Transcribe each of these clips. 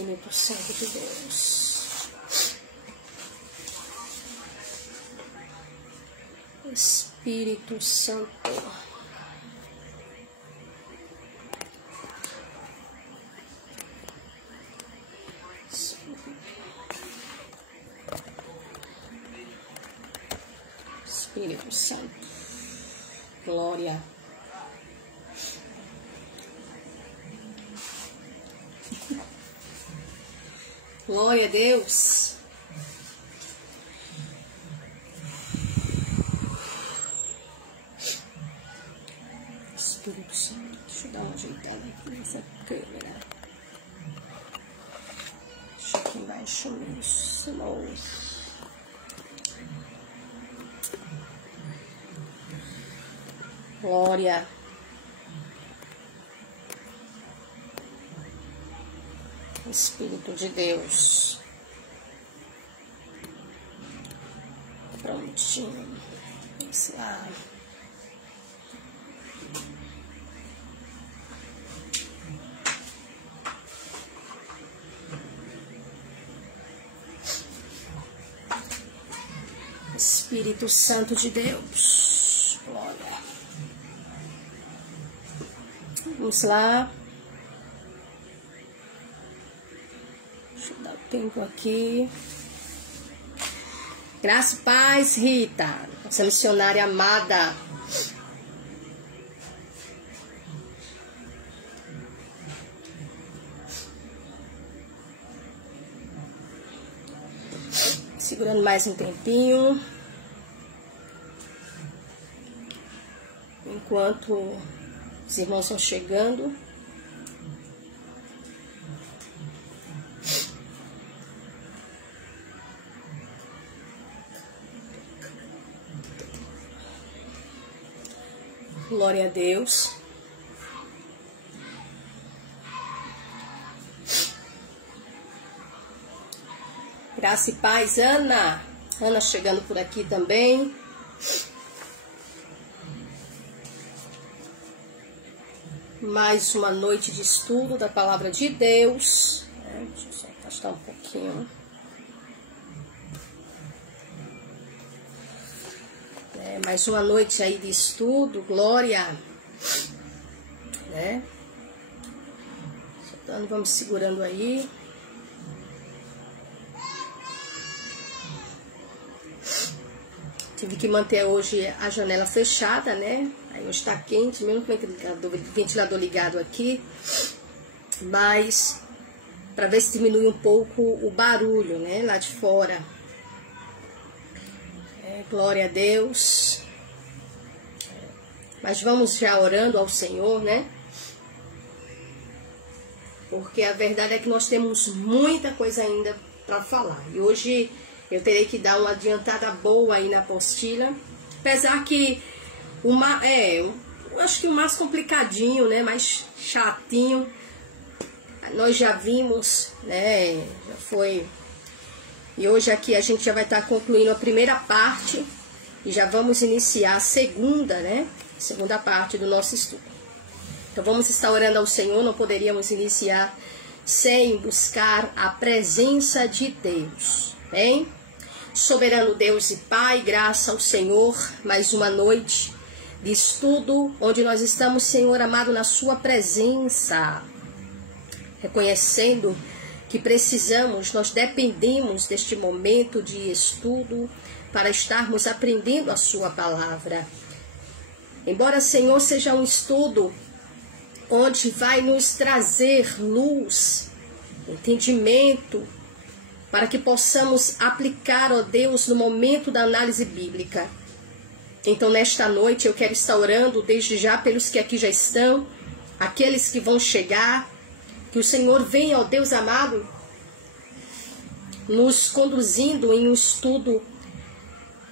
Espírito Santo de Deus. Espírito Santo. Espírito Santo. Glória. Glória a Deus. Espírito Santo. Deixa eu dar uma ajeitada aqui nessa câmera. Deixa aqui embaixo isso. Glória. Espírito de Deus. Prontinho. Vamos lá. Espírito Santo de Deus. Glória. Vamos lá. Deixa eu dar tempo aqui. Graça e paz, Rita, nossa missionária amada. Segurando mais um tempinho. Enquanto os irmãos estão chegando. Glória a Deus. Graça e paz, Ana. Ana chegando por aqui também. Mais uma noite de estudo da palavra de Deus. Deixa eu só afastar um pouquinho. Mais uma noite aí de estudo, glória. Vamos segurando aí. Tive que manter hoje a janela fechada, né? Aí hoje tá quente, mesmo com o ventilador ligado aqui. Mas, para ver se diminui um pouco o barulho, né? Lá de fora. Glória a Deus. Mas vamos já orando ao Senhor, né? Porque a verdade é que nós temos muita coisa ainda para falar. E hoje eu terei que dar uma adiantada boa aí na apostila. Apesar que eu acho que o mais complicadinho, né? Mais chatinho. Nós já vimos, né? Já foi. E hoje aqui a gente já vai estar concluindo a primeira parte. E já vamos iniciar a segunda, né? Segunda parte do nosso estudo. Então vamos estar orando ao Senhor. Não poderíamos iniciar sem buscar a presença de Deus. Bem? Soberano Deus e Pai, graça ao Senhor, mais uma noite de estudo, onde nós estamos, Senhor amado, na sua presença, reconhecendo que precisamos, nós dependemos deste momento de estudo para estarmos aprendendo a sua palavra. Embora, Senhor, seja um estudo onde vai nos trazer luz, entendimento, para que possamos aplicar, ó Deus, no momento da análise bíblica. Então, nesta noite, eu quero estar orando desde já pelos que aqui já estão, aqueles que vão chegar, que o Senhor venha, ó Deus amado, nos conduzindo em um estudo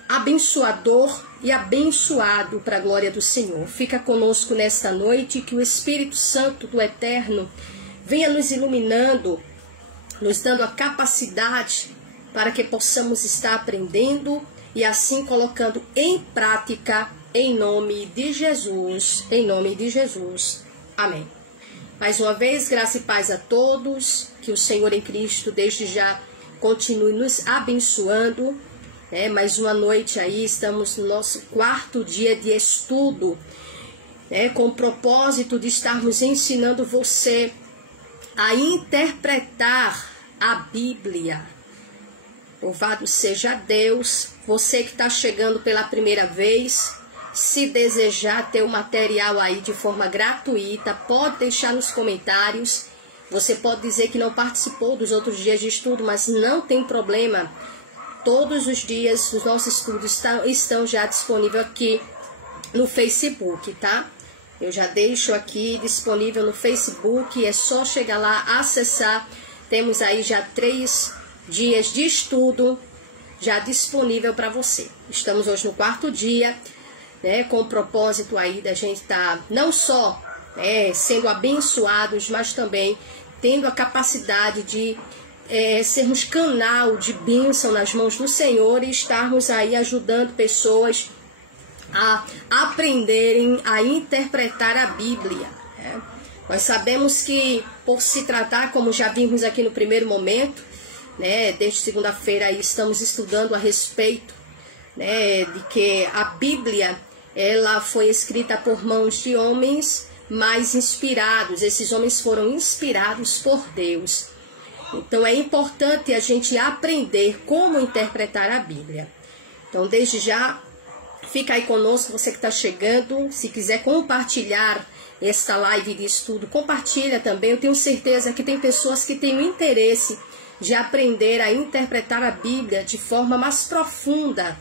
abençoador e abençoado para a glória do Senhor. Fica conosco nesta noite, que o Espírito Santo do Eterno venha nos iluminando, nos dando a capacidade para que possamos estar aprendendo e assim colocando em prática, em nome de Jesus, em nome de Jesus. Amém. Mais uma vez, graça e paz a todos, que o Senhor em Cristo desde já continue nos abençoando. Mais uma noite aí, estamos no nosso 4º dia de estudo, com o propósito de estarmos ensinando você a interpretar a Bíblia. Louvado seja Deus. Você que está chegando pela primeira vez, se desejar ter o material aí de forma gratuita, pode deixar nos comentários. Você pode dizer que não participou dos outros dias de estudo, mas não tem problema. Todos os dias os nossos estudos estão já disponíveis aqui no Facebook, tá? Eu já deixo aqui disponível no Facebook, é só chegar lá, acessar. Temos aí já 3 dias de estudo já disponível para você. Estamos hoje no 4º dia, com o propósito aí da gente estar não só sendo abençoados, mas também tendo a capacidade de sermos canal de bênção nas mãos do Senhor e estarmos aí ajudando pessoas a aprenderem a interpretar a Bíblia. Nós sabemos que, por se tratar, como já vimos aqui no primeiro momento, desde segunda-feira aí estamos estudando a respeito de que a Bíblia ela foi escrita por mãos de homens mais inspirados. Esses homens foram inspirados por Deus. Então é importante a gente aprender como interpretar a Bíblia. Então desde já, fica aí conosco, você que está chegando. Se quiser compartilhar esta live de estudo, compartilha também. Eu tenho certeza que tem pessoas que têm o interesse de aprender a interpretar a Bíblia de forma mais profunda,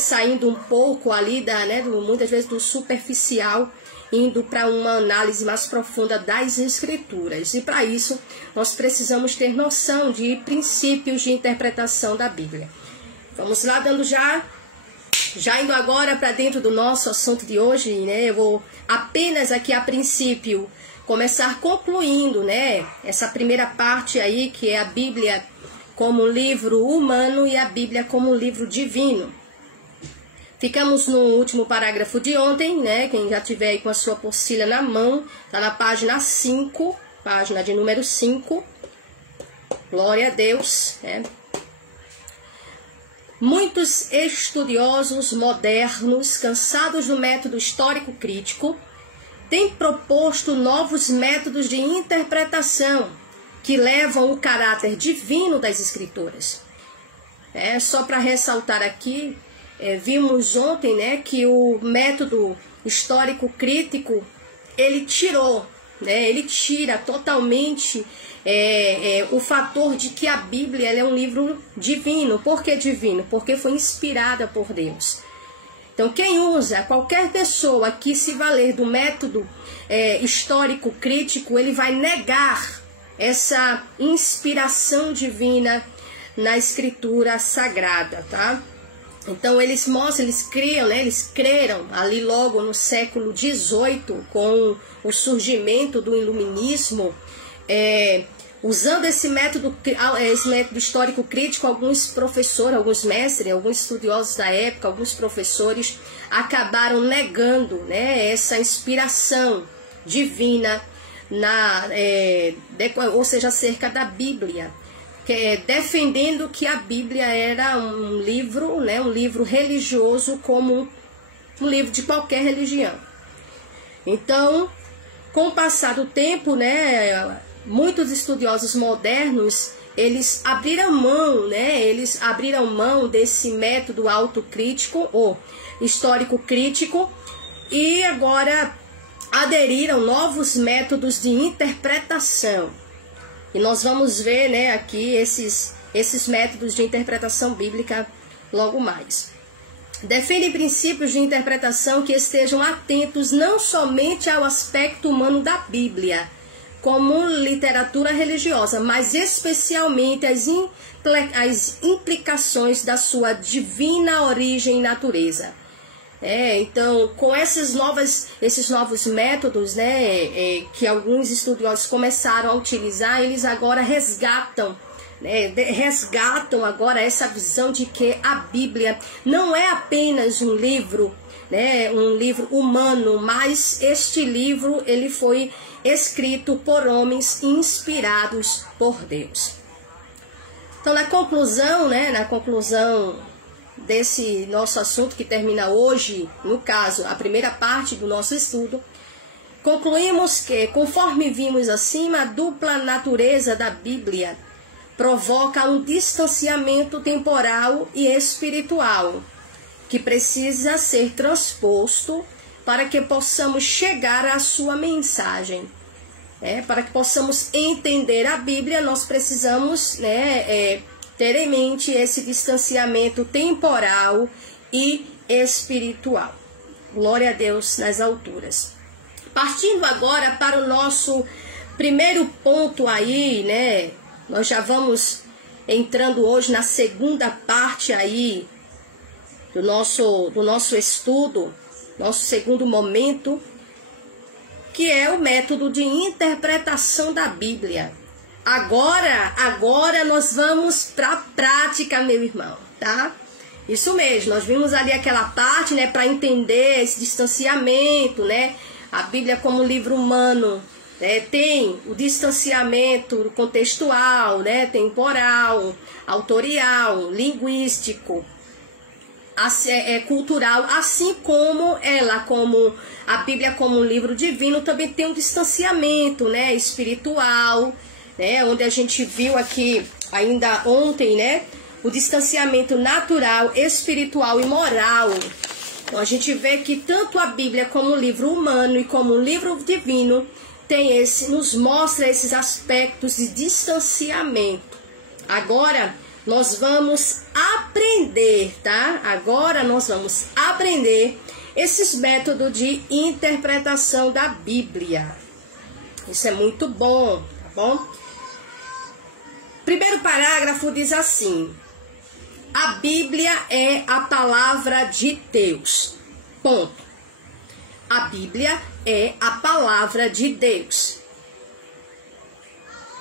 saindo um pouco ali muitas vezes do superficial, indo para uma análise mais profunda das Escrituras. E para isso, nós precisamos ter noção de princípios de interpretação da Bíblia. Vamos lá, dando já indo agora para dentro do nosso assunto de hoje, eu vou apenas aqui a princípio começar concluindo, essa primeira parte aí, que é a Bíblia como livro humano e a Bíblia como livro divino. Ficamos no último parágrafo de ontem, quem já tiver aí com a sua apostila na mão, está na página 5, página de número 5. Glória a Deus, Muitos estudiosos modernos, cansados do método histórico crítico, têm proposto novos métodos de interpretação que levam o caráter divino das Escrituras. Só para ressaltar aqui, vimos ontem que o método histórico crítico, ele tira totalmente o fator de que a Bíblia é um livro divino. Por que divino? Porque foi inspirada por Deus. Então, quem usa, qualquer pessoa que se valer do método histórico crítico, ele vai negar essa inspiração divina na Escritura Sagrada, tá? Então, eles criam, eles creram ali logo no século XVIII, com o surgimento do iluminismo, usando esse método histórico crítico. Alguns professores, alguns mestres, alguns estudiosos da época, alguns professores acabaram negando essa inspiração divina, ou seja, acerca da Bíblia, defendendo que a Bíblia era um livro religioso, como um livro de qualquer religião. Então, com o passar do tempo, muitos estudiosos modernos, eles abriram mão desse método autocrítico ou histórico crítico e agora aderiram novos métodos de interpretação. E nós vamos ver aqui esses métodos de interpretação bíblica logo mais. Defendem princípios de interpretação que estejam atentos não somente ao aspecto humano da Bíblia, como literatura religiosa, mas especialmente as implicações da sua divina origem e natureza. Então, com esses novos métodos, que alguns estudiosos começaram a utilizar, eles agora resgatam né, resgatam agora essa visão de que a Bíblia não é apenas um livro, né, um livro humano, mas este livro ele foi escrito por homens inspirados por Deus. Então, na conclusão desse nosso assunto que termina hoje, no caso, a primeira parte do nosso estudo, concluímos que, conforme vimos acima, a dupla natureza da Bíblia provoca um distanciamento temporal e espiritual, que precisa ser transposto para que possamos chegar à sua mensagem. Para que possamos entender a Bíblia, nós precisamos ter em mente esse distanciamento temporal e espiritual. Glória a Deus nas alturas. Partindo agora para o nosso primeiro ponto aí, né? Nós já vamos entrando hoje na segunda parte aí do nosso estudo, nosso segundo momento, que é o método de interpretação da Bíblia. Agora nós vamos para a prática, meu irmão, tá? Isso mesmo, nós vimos ali aquela parte, né, para entender esse distanciamento, né? A Bíblia como livro humano, né, tem o distanciamento contextual, né, temporal, autorial, linguístico, cultural, assim como como a Bíblia como um livro divino também tem um distanciamento, né, espiritual, né, onde a gente viu aqui ainda ontem, né, o distanciamento natural, espiritual e moral. Então a gente vê que tanto a Bíblia como um livro humano e como um livro divino nos mostra esses aspectos de distanciamento. Agora nós vamos aprender, tá? Agora nós vamos aprender esses métodos de interpretação da Bíblia. Isso é muito bom, tá bom? Primeiro parágrafo diz assim: a Bíblia é a palavra de Deus. Ponto. A Bíblia é a palavra de Deus.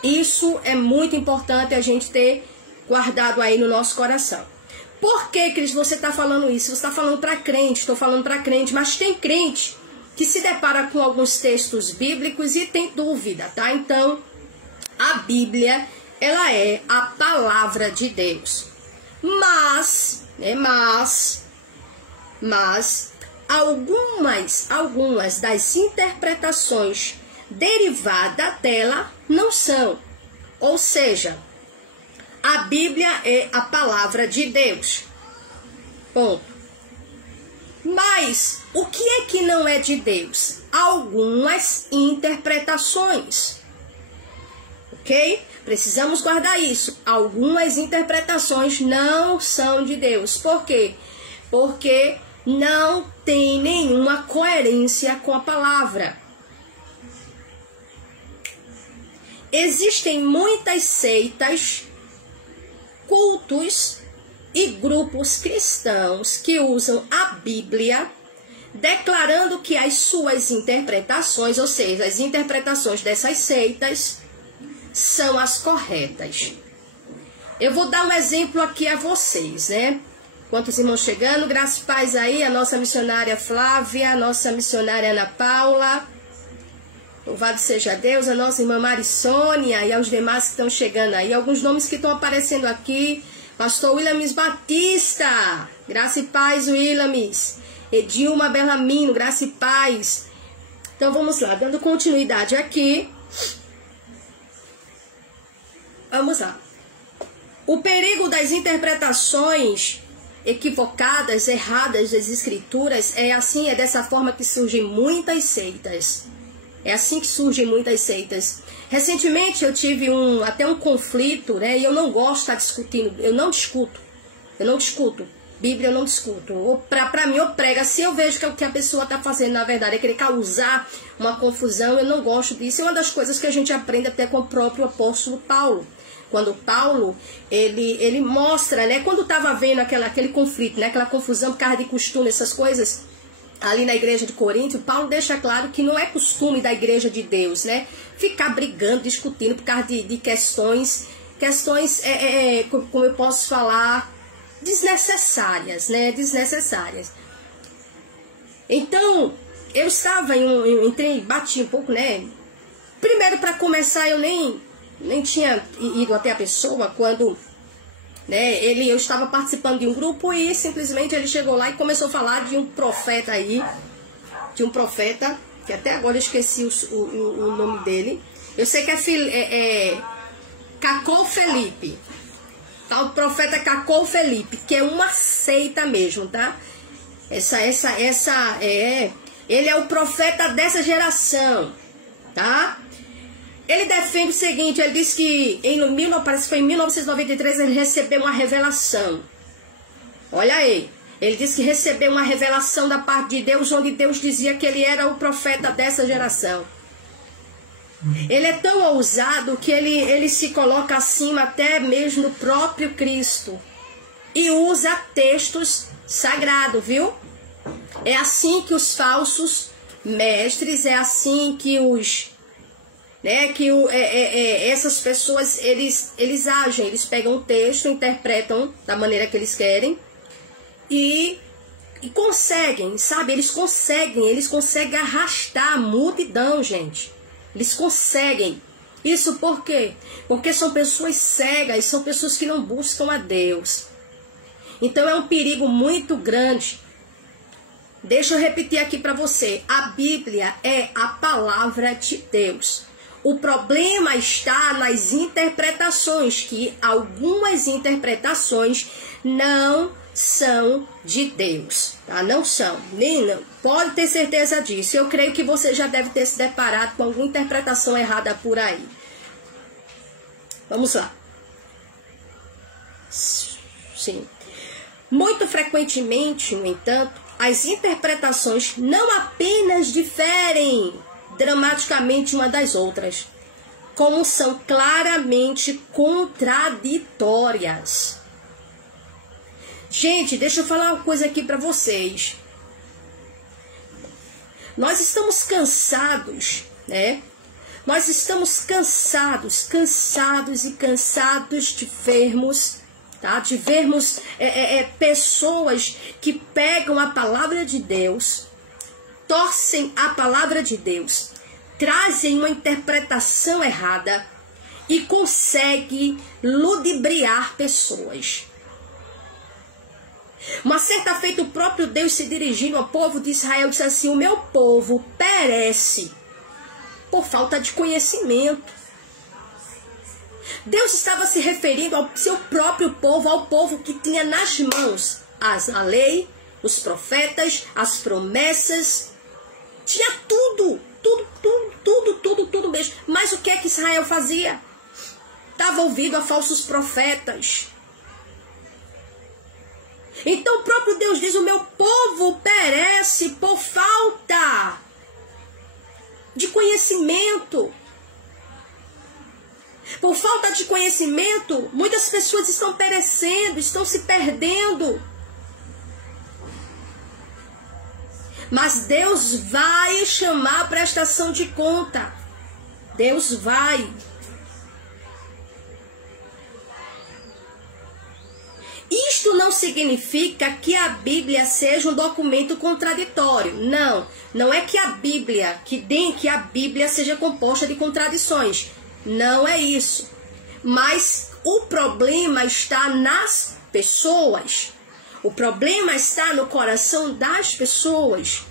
Isso é muito importante a gente ter guardado aí no nosso coração. Por que, Cristo, você está falando isso? Você está falando para crente, estou falando para crente, mas tem crente que se depara com alguns textos bíblicos e tem dúvida, tá? Então, a Bíblia, ela é a palavra de Deus. Mas algumas das interpretações derivadas dela não são. Ou seja, a Bíblia é a palavra de Deus. Ponto. Mas o que é que não é de Deus? Algumas interpretações. Ok? Precisamos guardar isso. Algumas interpretações não são de Deus. Por quê? Porque não tem nenhuma coerência com a palavra. Existem muitas seitas, cultos e grupos cristãos que usam a Bíblia declarando que as suas interpretações, ou seja, as interpretações dessas seitas, são as corretas. Eu vou dar um exemplo aqui a vocês, né? Quantos irmãos chegando? Graças e paz aí, a nossa missionária Flávia, a nossa missionária Ana Paula. Louvado seja Deus, a nossa irmã Marissônia e aos demais que estão chegando aí. Alguns nomes que estão aparecendo aqui. Pastor Willamis Batista. Graça e paz, Willamis. Edilma Bellamino, graça e paz. Então vamos lá, dando continuidade aqui. Vamos lá. O perigo das interpretações equivocadas, erradas das escrituras é dessa forma que surgem muitas seitas. É assim que surgem muitas seitas. Recentemente eu tive até um conflito, né? E eu não gosto de estar discutindo. Eu não discuto. Bíblia eu não discuto. Pra mim eu prego. Se eu vejo que o que a pessoa está fazendo na verdade é querer causar uma confusão, eu não gosto disso. É uma das coisas que a gente aprende até com o próprio apóstolo Paulo. Quando Paulo, ele mostra, né? Quando estava vendo aquele conflito, né? Aquela confusão por causa de costume, essas coisas, ali na igreja de Corinto, Paulo deixa claro que não é costume da igreja de Deus, né? Ficar brigando, discutindo por causa de questões questões, como eu posso falar, desnecessárias, né? Desnecessárias. Então, eu estava, entrei, bati um pouco, né? Primeiro, para começar, eu nem tinha ido até a pessoa quando, né, eu estava participando de um grupo e simplesmente ele chegou lá e começou a falar de um profeta aí, de um profeta, que até agora eu esqueci o nome dele. Eu sei que é Cacol Felipe, tá? O profeta Cacol Felipe, que é uma seita mesmo, tá? Ele é o profeta dessa geração, tá? Ele defende o seguinte, ele diz que parece que foi em 1993 ele recebeu uma revelação. Olha aí, ele disse que recebeu uma revelação da parte de Deus, onde Deus dizia que ele era o profeta dessa geração. Ele é tão ousado que ele se coloca acima até mesmo do próprio Cristo. E usa textos sagrados, viu? É assim que os falsos mestres, é assim que essas pessoas, eles agem, eles pegam um texto, interpretam da maneira que eles querem e conseguem, sabe? Eles conseguem arrastar a multidão, gente. Eles conseguem. Isso por quê? Porque são pessoas cegas, são pessoas que não buscam a Deus. Então é um perigo muito grande. Deixa eu repetir aqui para você. A Bíblia é a palavra de Deus. O problema está nas interpretações, que algumas interpretações não são de Deus, tá? Não são, pode ter certeza disso. Eu creio que você já deve ter se deparado com alguma interpretação errada por aí. Vamos lá. Sim. Muito frequentemente, no entanto, as interpretações não apenas diferem dramaticamente uma das outras, como são claramente contraditórias. Gente, deixa eu falar uma coisa aqui para vocês. Nós estamos cansados, né? Nós estamos cansados de vermos, tá? De vermos pessoas que pegam a palavra de Deus, torcem a palavra de Deus, trazem uma interpretação errada e conseguem ludibriar pessoas. Uma certa feita, o próprio Deus, se dirigindo ao povo de Israel, disse assim: o meu povo perece por falta de conhecimento. Deus estava se referindo ao seu próprio povo, ao povo que tinha nas mãos a lei, os profetas, as promessas. Tinha tudo mesmo. Mas o que é que Israel fazia? Estava ouvindo a falsos profetas. Então o próprio Deus diz: o meu povo perece por falta de conhecimento. Por falta de conhecimento, muitas pessoas estão perecendo, estão se perdendo. Mas Deus vai chamar a prestação de conta. Deus vai. Isto não significa que a Bíblia seja um documento contraditório. Não é que a Bíblia seja composta de contradições. Não é isso. Mas o problema está nas pessoas. O problema está no coração das pessoas.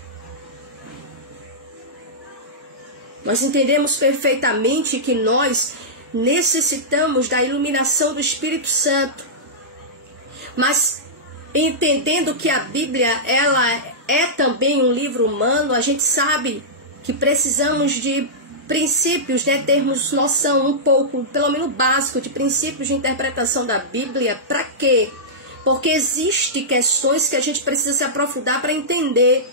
Nós entendemos perfeitamente que nós necessitamos da iluminação do Espírito Santo. Mas entendendo que a Bíblia ela é também um livro humano, a gente sabe que precisamos de princípios, né? Termos noção um pouco, pelo menos básico, de princípios de interpretação da Bíblia. Para quê? Porque existem questões que a gente precisa se aprofundar para entender.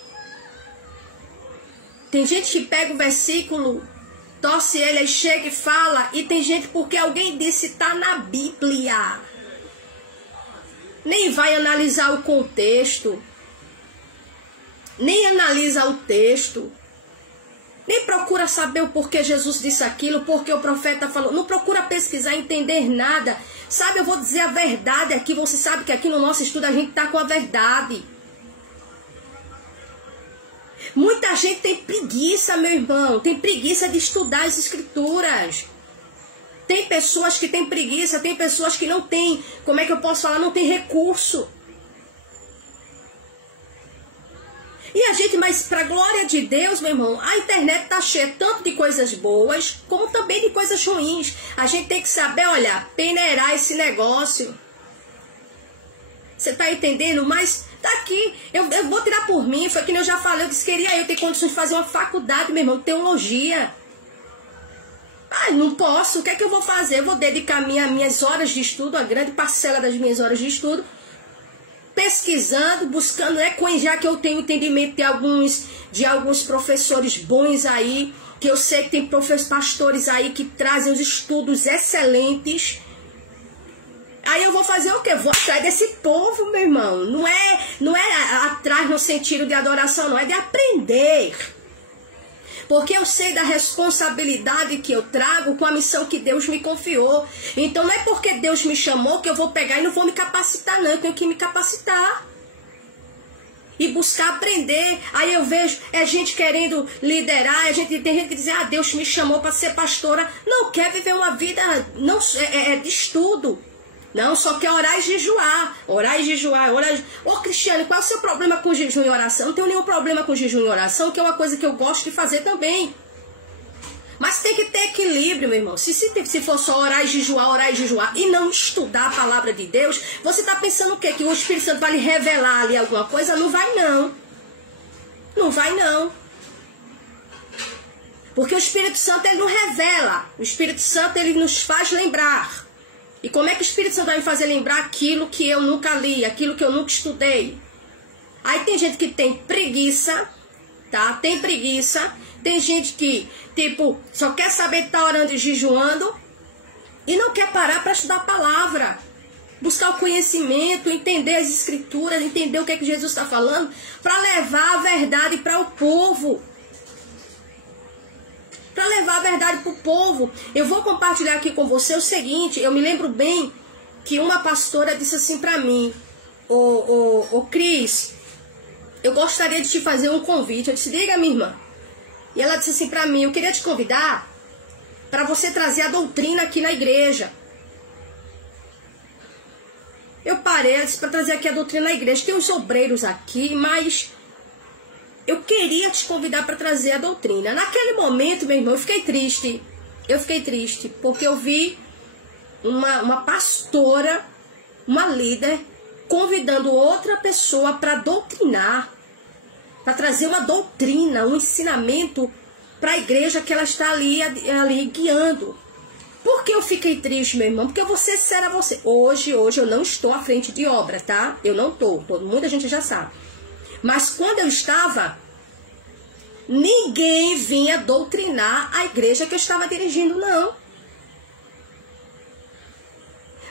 Tem gente que pega o versículo, torce ele, aí chega e fala, e tem gente porque alguém disse está na Bíblia. Nem vai analisar o contexto, nem analisa o texto. Nem procura saber o porquê Jesus disse aquilo, porque o profeta falou. Não procura pesquisar, entender nada. Sabe, eu vou dizer a verdade aqui. Você sabe que aqui no nosso estudo a gente está com a verdade. Muita gente tem preguiça, meu irmão. Tem preguiça de estudar as escrituras. Tem pessoas que têm preguiça, tem pessoas que não têm, como é que eu posso falar? Não tem recurso. E a gente, mas para glória de Deus, meu irmão, a internet tá cheia tanto de coisas boas, como também de coisas ruins. A gente tem que saber, olha, peneirar esse negócio. Você tá entendendo? Mas tá aqui, eu vou tirar por mim, foi que nem eu já falei, eu disse que queria eu ter condições de fazer uma faculdade, meu irmão, de teologia. Ah, não posso, o que é que eu vou fazer? Eu vou dedicar minhas horas de estudo, a grande parcela das minhas horas de estudo, pesquisando, buscando, já que eu tenho entendimento de alguns professores bons aí, que eu sei que tem pastores aí que trazem os estudos excelentes. Aí eu vou fazer o quê? Eu vou atrás desse povo, meu irmão. Não é atrás no sentido de adoração, não, é de aprender. Porque eu sei da responsabilidade que eu trago com a missão que Deus me confiou. Então não é porque Deus me chamou que eu vou pegar e não vou me capacitar, não. Eu tenho que me capacitar. E buscar aprender. Aí eu vejo, gente querendo liderar, tem gente que diz, Deus me chamou para ser pastora. Não quer viver uma vida de estudo. Não, só quer orar e jejuar. Orar e jejuar. Ô, Cristiane, qual é o seu problema com jejum e oração? Não tenho nenhum problema com jejum e oração, que é uma coisa que eu gosto de fazer também. Mas tem que ter equilíbrio, meu irmão. Se for só orar e jejuar, e não estudar a palavra de Deus, você está pensando o quê? Que o Espírito Santo vai lhe revelar ali alguma coisa? Não vai, não. Não vai, não. Porque o Espírito Santo, ele não revela. O Espírito Santo, ele nos faz lembrar. E como é que o Espírito Santo vai me fazer lembrar aquilo que eu nunca li, aquilo que eu nunca estudei? Aí tem gente que tem preguiça, tá? Tem preguiça. Tem gente que, só quer saber de estar orando e jejuando e não quer parar para estudar a palavra. Buscar o conhecimento, entender as escrituras, entender o que é que Jesus está falando, para levar a verdade para o povo. Para levar a verdade para o povo. Eu vou compartilhar aqui com você o seguinte. Eu me lembro bem que uma pastora disse assim para mim: Ô Cris, eu gostaria de te fazer um convite. Eu disse, diga, minha irmã. E ela disse assim para mim: eu queria te convidar para você trazer a doutrina aqui na igreja. Eu parei, eu disse, para trazer aqui a doutrina na igreja. Tem uns obreiros aqui, mas eu queria te convidar para trazer a doutrina. Naquele momento, meu irmão, eu fiquei triste. Eu fiquei triste, porque eu vi uma pastora, uma líder, convidando outra pessoa para doutrinar, para trazer uma doutrina, um ensinamento para a igreja que ela está ali guiando. Por que eu fiquei triste, meu irmão? Porque eu vou ser sincera a você. Hoje eu não estou à frente de obra, tá? Eu não estou. Muita gente já sabe. Mas quando eu estava, ninguém vinha doutrinar a igreja que eu estava dirigindo, não.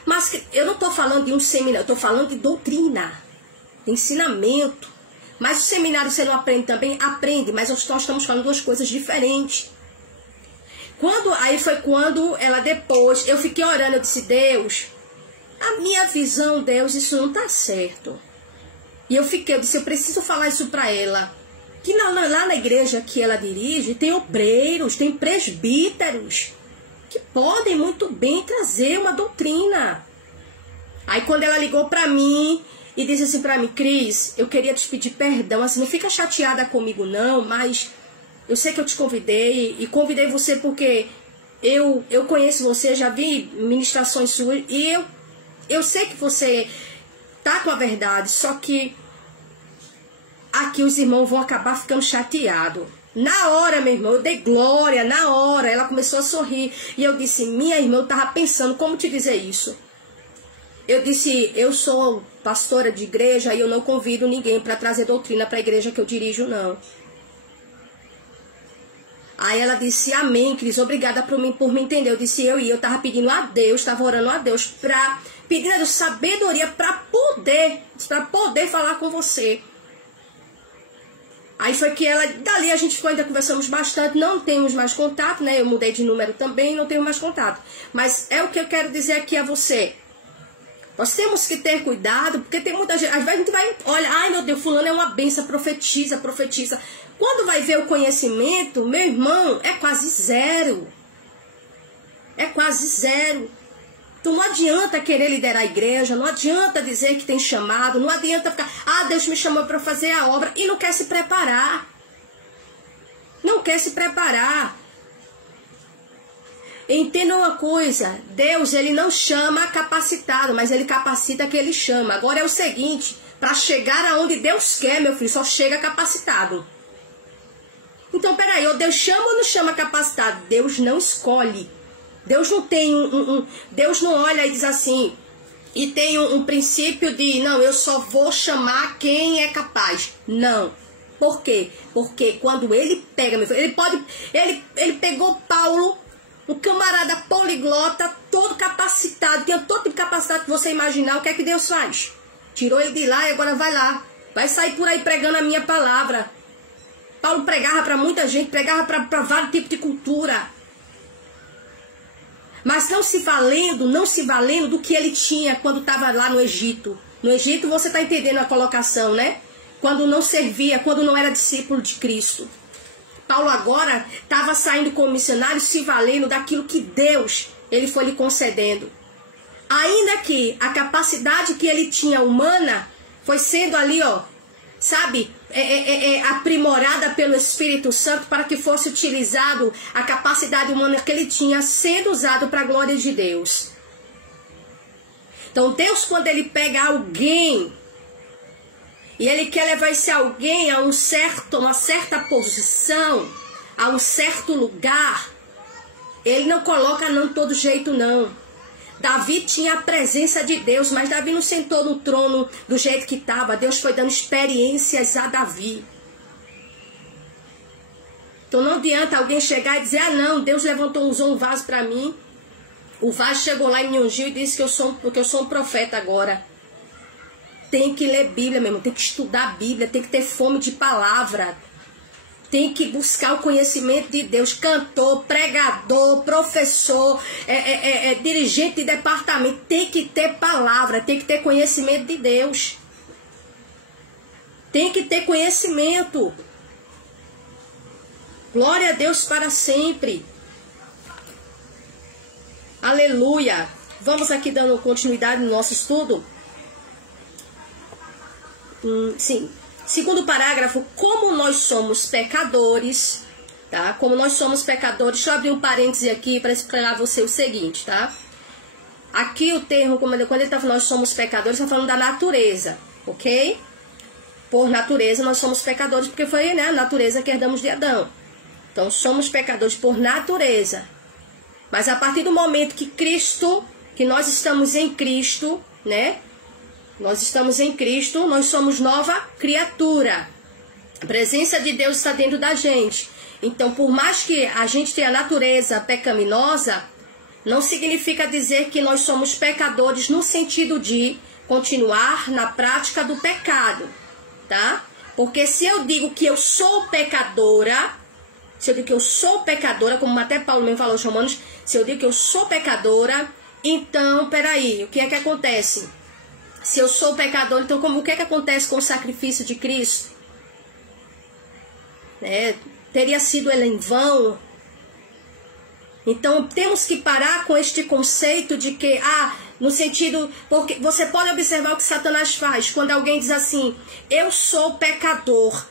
Mas eu não estou falando de um seminário, eu estou falando de doutrina, de ensinamento. Mas o seminário você não aprende também? Aprende, mas nós estamos falando de duas coisas diferentes. Aí foi quando ela depois, eu fiquei orando, eu disse, Deus, a minha visão, Deus, isso não está certo. E eu disse, eu preciso falar isso para ela. Que lá na igreja que ela dirige, tem obreiros, tem presbíteros, que podem muito bem trazer uma doutrina. Aí quando ela ligou para mim e disse assim para mim, Cris, eu queria te pedir perdão, assim, não fica chateada comigo não, mas eu sei que eu te convidei, e convidei você porque eu conheço você, já vi ministrações suas, e eu sei que você tá com a verdade, só que aqui os irmãos vão acabar ficando chateados. Na hora, meu irmão, eu dei glória, na hora, ela começou a sorrir. E eu disse, minha irmã, eu tava pensando como te dizer isso. Eu disse, eu sou pastora de igreja e eu não convido ninguém para trazer doutrina para a igreja que eu dirijo, não. Aí ela disse, amém, Cris, obrigada por me entender. Eu disse, eu tava pedindo a Deus, tava orando a Deus, pedindo a Deus sabedoria para poder falar com você. Aí foi que ela, dali a gente ficou, ainda conversamos bastante, não temos mais contato, né? Eu mudei de número também, não tenho mais contato. Mas é o que eu quero dizer aqui a você. Nós temos que ter cuidado, porque tem muita gente, às vezes a gente vai, olha, ai meu Deus, fulano é uma benção, profetiza, profetiza. Quando vai ver o conhecimento, meu irmão, é quase zero. É quase zero. Então não adianta querer liderar a igreja, não adianta dizer que tem chamado, não adianta ficar, ah, Deus me chamou para fazer a obra e não quer se preparar. Não quer se preparar. Entenda uma coisa, Deus, ele não chama capacitado, mas ele capacita que ele chama. Agora é o seguinte, para chegar aonde Deus quer, meu filho, só chega capacitado. Então, peraí, ou Deus chama ou não chama capacitado? Deus não escolhe. Deus não tem Deus não olha e diz assim, e tem um princípio de, não, eu só vou chamar quem é capaz. Não. Por quê? Porque quando ele pega, meu filho, ele pegou Paulo, um camarada poliglota, todo capacitado, tinha todo tipo de capacidade que você imaginar, o que é que Deus faz? Tirou ele de lá e agora vai lá. Vai sair por aí pregando a minha palavra. Paulo pregava para muita gente, pregava para vários tipos de cultura. Mas não se valendo do que ele tinha quando estava lá no Egito. No Egito você está entendendo a colocação, né? Quando não servia, quando não era discípulo de Cristo. Paulo agora estava saindo como missionário, se valendo daquilo que Deus ele foi lhe concedendo. Ainda que a capacidade que ele tinha humana foi sendo ali, ó, sabe, aprimorada pelo Espírito Santo para que fosse utilizado a capacidade humana que ele tinha sendo usado para a glória de Deus. Então Deus, quando ele pega alguém e ele quer levar esse alguém a uma certa posição, a um certo lugar, ele não coloca não de todo jeito não. Davi tinha a presença de Deus, mas Davi não sentou no trono do jeito que estava. Deus foi dando experiências a Davi. Então não adianta alguém chegar e dizer, ah não, Deus usou um vaso para mim. O vaso chegou lá e me ungiu e disse que eu sou um profeta agora. Tem que ler Bíblia mesmo, tem que estudar a Bíblia, tem que ter fome de palavra. Tem que buscar o conhecimento de Deus. Cantor, pregador, professor, dirigente de departamento. Tem que ter palavra, tem que ter conhecimento de Deus. Tem que ter conhecimento. Glória a Deus para sempre. Aleluia. Vamos aqui dando continuidade no nosso estudo. Sim. Segundo parágrafo, como nós somos pecadores, tá? Como nós somos pecadores, deixa eu abrir um parêntese aqui para explicar a você o seguinte, tá? Aqui o termo, quando ele está falando nós somos pecadores, está falando da natureza, ok? Por natureza nós somos pecadores, porque foi, né, a natureza que herdamos de Adão. Então somos pecadores por natureza. Mas a partir do momento que nós estamos em Cristo, né? Nós estamos em Cristo, nós somos nova criatura. A presença de Deus está dentro da gente. Então, por mais que a gente tenha a natureza pecaminosa, não significa dizer que nós somos pecadores no sentido de continuar na prática do pecado, tá? Porque se eu digo que eu sou pecadora, como até Paulo mesmo falou aos Romanos, se eu digo que eu sou pecadora, então, peraí, o que é que acontece? Se eu sou pecador, então o que é que acontece com o sacrifício de Cristo? Teria sido ele em vão? Então temos que parar com este conceito de que, no sentido, porque você pode observar o que Satanás faz, quando alguém diz assim, eu sou pecador.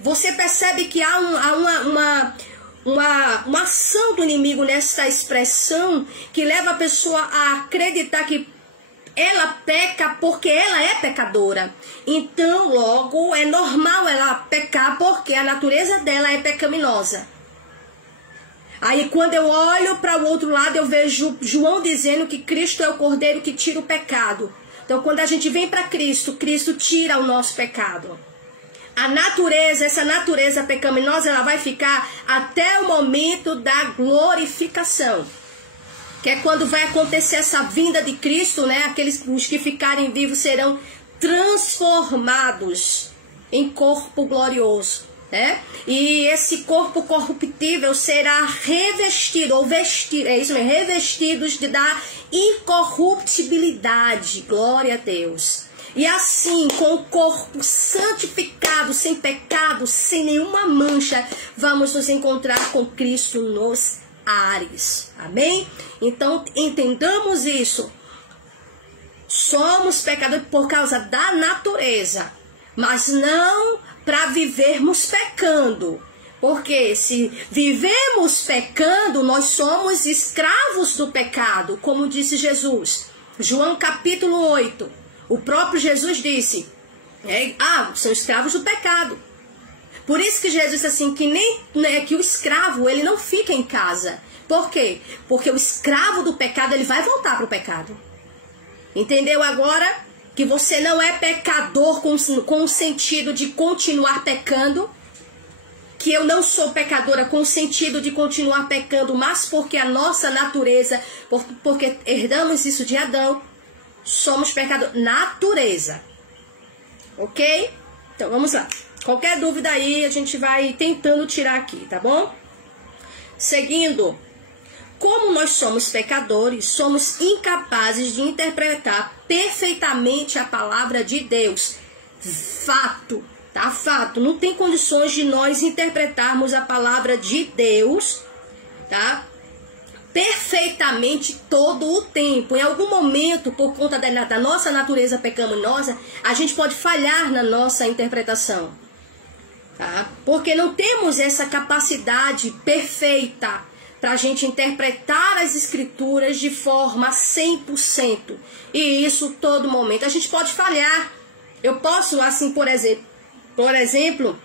Você percebe que há uma ação do inimigo nessa expressão que leva a pessoa a acreditar que ela peca porque ela é pecadora. Então, logo, é normal ela pecar porque a natureza dela é pecaminosa. Aí, quando eu olho para o outro lado, eu vejo João dizendo que Cristo é o Cordeiro que tira o pecado. Então, quando a gente vem para Cristo, Cristo tira o nosso pecado. A natureza, essa natureza pecaminosa, ela vai ficar até o momento da glorificação. Que é quando vai acontecer essa vinda de Cristo, né? Os que ficarem vivos serão transformados em corpo glorioso. né? E esse corpo corruptível será revestido, ou vestido, é isso mesmo, revestidos da incorruptibilidade, glória a Deus. E assim, com o corpo santificado, sem pecado, sem nenhuma mancha, vamos nos encontrar com Cristo nos ares, amém? Então, entendamos isso. Somos pecadores por causa da natureza, mas não para vivermos pecando. Porque se vivemos pecando, nós somos escravos do pecado, como disse Jesus. João capítulo 8, o próprio Jesus disse, são escravos do pecado. Por isso que Jesus disse assim, que o escravo, ele não fica em casa. Por quê? Porque o escravo do pecado, ele vai voltar para o pecado. Entendeu agora? Que você não é pecador com o sentido de continuar pecando. Que eu não sou pecadora com o sentido de continuar pecando, mas porque a nossa natureza, porque herdamos isso de Adão, somos pecadores. Natureza. Ok? Então vamos lá. Qualquer dúvida aí, a gente vai tentando tirar aqui, tá bom? Seguindo. Como nós somos pecadores, somos incapazes de interpretar perfeitamente a palavra de Deus. Fato, tá? Fato. Não tem condições de nós interpretarmos a palavra de Deus, tá? Perfeitamente todo o tempo. Em algum momento, por conta da nossa natureza pecaminosa, a gente pode falhar na nossa interpretação, tá? Porque não temos essa capacidade perfeita para a gente interpretar as escrituras de forma 100%. E isso todo momento. A gente pode falhar. Eu posso, assim, por exemplo,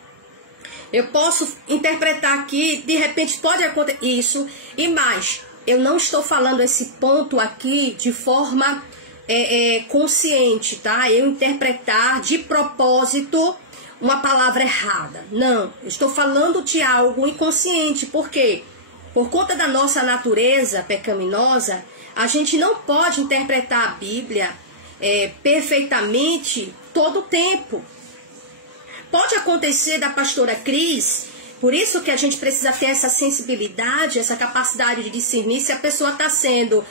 eu posso interpretar aqui, de repente pode acontecer isso e mais. Eu não estou falando esse ponto aqui de forma consciente, tá? Eu interpretar de propósito uma palavra errada. Não, eu estou falando de algo inconsciente. Por quê? Por conta da nossa natureza pecaminosa, a gente não pode interpretar a Bíblia perfeitamente todo o tempo. Pode acontecer da pastora Cris, por isso que a gente precisa ter essa sensibilidade, essa capacidade de discernir se a pessoa está sendo,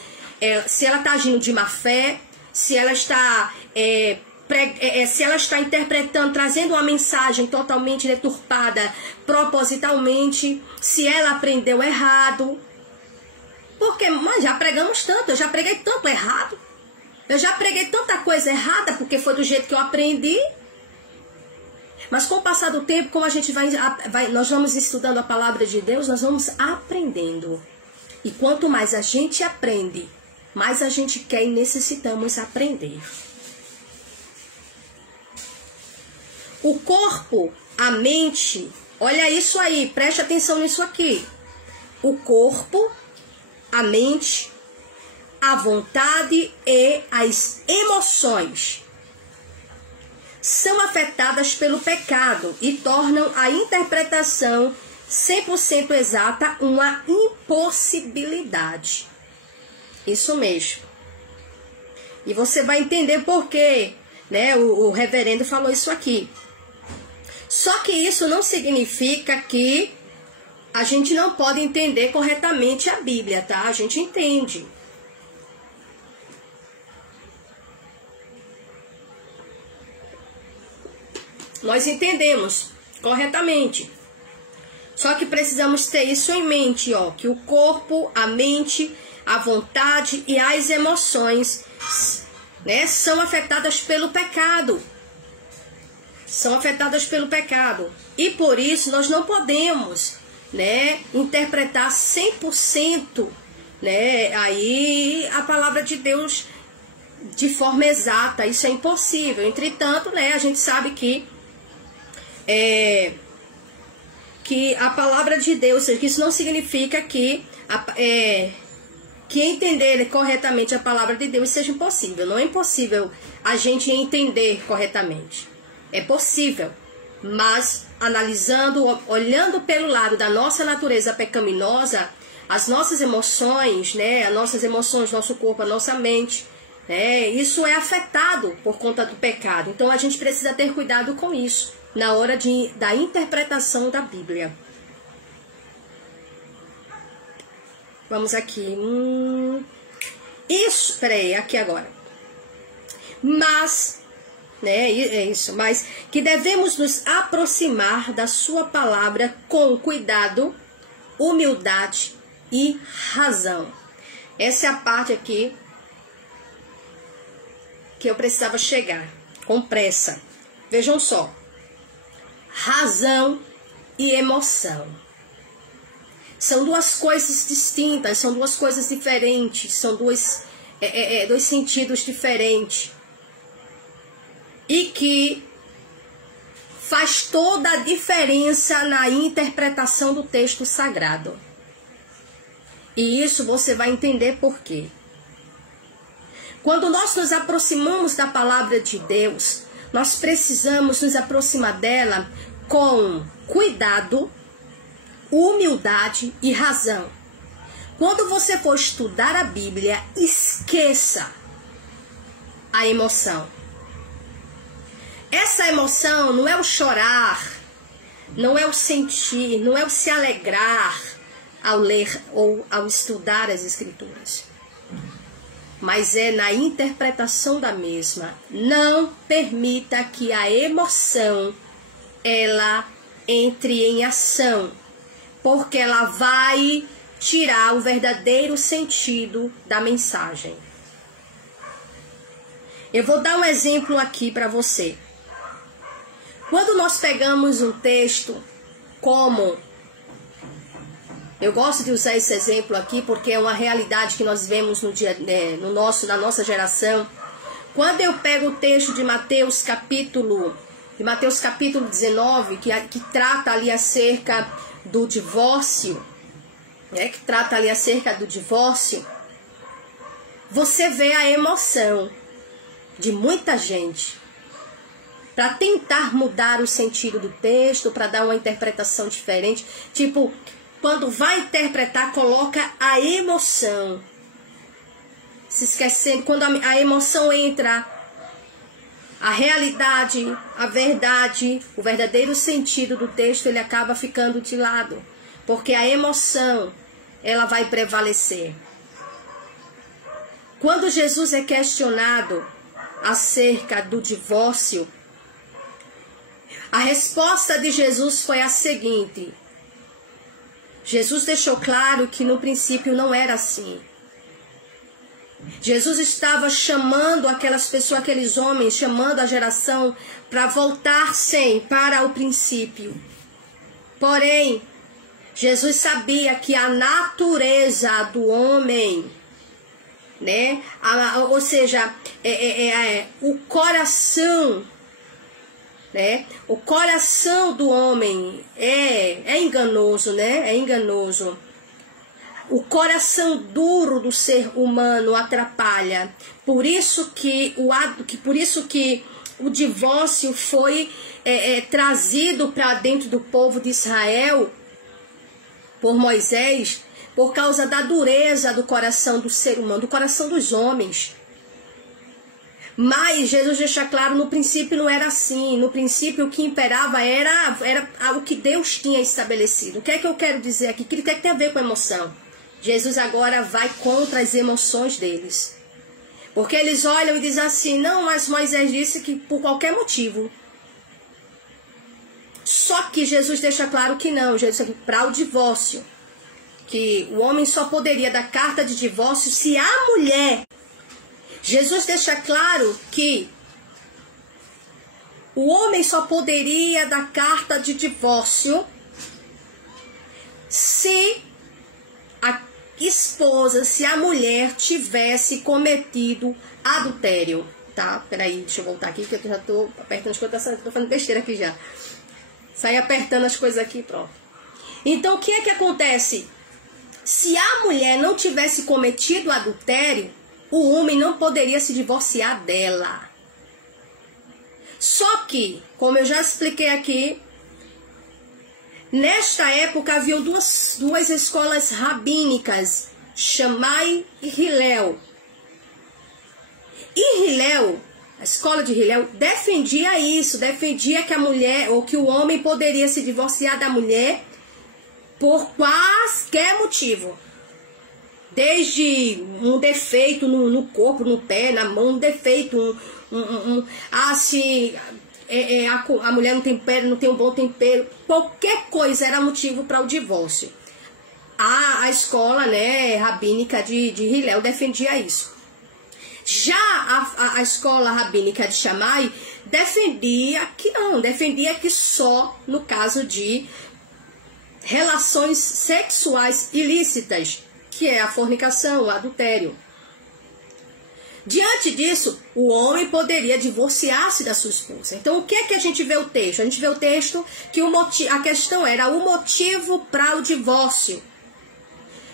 se ela está agindo de má fé, se ela está interpretando, trazendo uma mensagem totalmente deturpada propositalmente, se ela aprendeu errado. Porque já pregamos tanto, eu já preguei tanto errado, eu já preguei tanta coisa errada, porque foi do jeito que eu aprendi. Mas com o passar do tempo, como a gente nós vamos estudando a palavra de Deus, nós vamos aprendendo. E quanto mais a gente aprende, mais a gente quer e necessitamos aprender. O corpo, a mente, olha isso aí, preste atenção nisso aqui. O corpo, a mente, a vontade e as emoções são afetadas pelo pecado e tornam a interpretação 100% exata uma impossibilidade. Isso mesmo. E você vai entender por quê, né? O reverendo falou isso aqui. Só que isso não significa que a gente não pode entender corretamente a Bíblia, tá? A gente entende. Nós entendemos corretamente. Só que precisamos ter isso em mente, ó, que o corpo, a mente, a vontade e as emoções, né, são afetadas pelo pecado. São afetadas pelo pecado. E por isso nós não podemos, né, interpretar 100%, né, aí a palavra de Deus de forma exata. Isso é impossível. Entretanto, né, a gente sabe que a palavra de Deus, que isso não significa que entender corretamente a palavra de Deus seja impossível. Não é impossível a gente entender corretamente. É possível, mas analisando, olhando pelo lado da nossa natureza pecaminosa, as nossas emoções, né, nosso corpo, a nossa mente, né, isso é afetado por conta do pecado. Então a gente precisa ter cuidado com isso. na hora da interpretação da Bíblia. Vamos aqui. Isso, peraí, aqui agora. Mas, né, é isso, mas que devemos nos aproximar da sua palavra com cuidado, humildade e razão. Essa é a parte aqui que eu precisava chegar, com pressa. Vejam só. Razão e emoção. São duas coisas distintas, são duas coisas diferentes, são dois sentidos diferentes. E que faz toda a diferença na interpretação do texto sagrado. E isso você vai entender por quê. Quando nós nos aproximamos da palavra de Deus, nós precisamos nos aproximar dela com cuidado, humildade e razão. Quando você for estudar a Bíblia, esqueça a emoção. Essa emoção não é o chorar, não é o sentir, não é o se alegrar ao ler ou ao estudar as Escrituras, mas é na interpretação da mesma. Não permita que a emoção ela entre em ação, porque ela vai tirar o verdadeiro sentido da mensagem. Eu vou dar um exemplo aqui para você. Quando nós pegamos um texto como... Eu gosto de usar esse exemplo aqui porque é uma realidade que nós vemos na nossa geração. Quando eu pego o texto de Mateus capítulo 19, que trata ali acerca do divórcio, você vê a emoção de muita gente para tentar mudar o sentido do texto, para dar uma interpretação diferente. Tipo, quando vai interpretar, coloca a emoção. Se esquecendo, quando a emoção entra, a realidade, a verdade, o verdadeiro sentido do texto, ele acaba ficando de lado. Porque a emoção, ela vai prevalecer. Quando Jesus é questionado acerca do divórcio, a resposta de Jesus foi a seguinte: Jesus deixou claro que no princípio não era assim. Jesus estava chamando aquelas pessoas, aqueles homens, chamando a geração para voltar-se para o princípio. Porém, Jesus sabia que a natureza do homem, né? Ou seja, o coração, né? O coração do homem é enganoso, né? É enganoso. O coração duro do ser humano atrapalha. Por isso que o divórcio foi trazido para dentro do povo de Israel por Moisés, por causa da dureza do coração do ser humano, do coração dos homens. Mas Jesus deixa claro, no princípio não era assim. No princípio o que imperava era o que Deus tinha estabelecido. O que é que eu quero dizer aqui? O que tem a ver com emoção? Jesus agora vai contra as emoções deles. Porque eles olham e dizem assim: não, mas Moisés disse que por qualquer motivo. Só que Jesus deixa claro que não. Jesus disse para o divórcio, que o homem só poderia dar carta de divórcio se a mulher. Jesus deixa claro que o homem só poderia dar carta de divórcio se a esposa, se a mulher tivesse cometido adultério, tá? Peraí, deixa eu voltar aqui que eu já tô apertando as coisas, tô falando besteira aqui já. Sai apertando as coisas aqui, pronto. Então, o que é que acontece? Se a mulher não tivesse cometido adultério, o homem não poderia se divorciar dela. Só que, como eu já expliquei aqui, nesta época havia duas escolas rabínicas, Shammai e Hillel. E Hillel, A escola de Hillel defendia isso, defendia que a mulher ou que o homem poderia se divorciar da mulher por qualquer motivo. Desde um defeito no corpo, no pé, na mão, um defeito, a mulher não tem pele, não tem um bom tempero, qualquer coisa era motivo para o divórcio. A escola, né, rabínica de Hillel defendia isso. Já a escola rabínica de Shammai defendia que não, defendia que só no caso de relações sexuais ilícitas, que é a fornicação, o adultério. Diante disso, o homem poderia divorciar-se da sua esposa. Então, o que é que a gente vê o texto? A gente vê o texto que a questão era o motivo para o divórcio.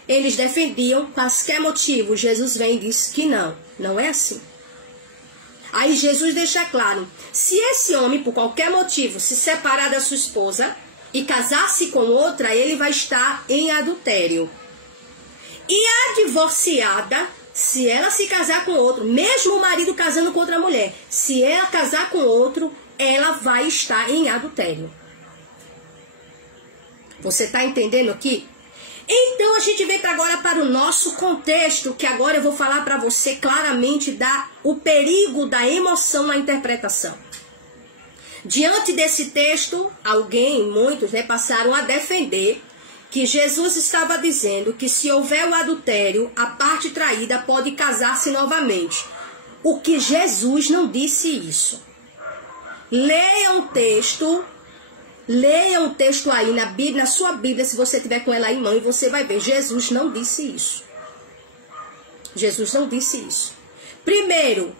Eles defendiam quaisquer motivo. Jesus vem e diz que não, não é assim. Aí Jesus deixa claro, se esse homem, por qualquer motivo, se separar da sua esposa e casar-se com outra, ele vai estar em adultério. E a divorciada, se ela se casar com outro, mesmo o marido casando com outra mulher, se ela casar com outro, ela vai estar em adultério. Você está entendendo aqui? Então a gente vem agora para o nosso contexto, que agora eu vou falar para você claramente o perigo da emoção na interpretação. Diante desse texto, muitos, né, passaram a defender que Jesus estava dizendo que se houver o adultério, a parte traída pode casar-se novamente. O que Jesus não disse isso. Leia um texto aí na sua Bíblia, se você tiver com ela em mão, e você vai ver, Jesus não disse isso. Jesus não disse isso. Primeiro,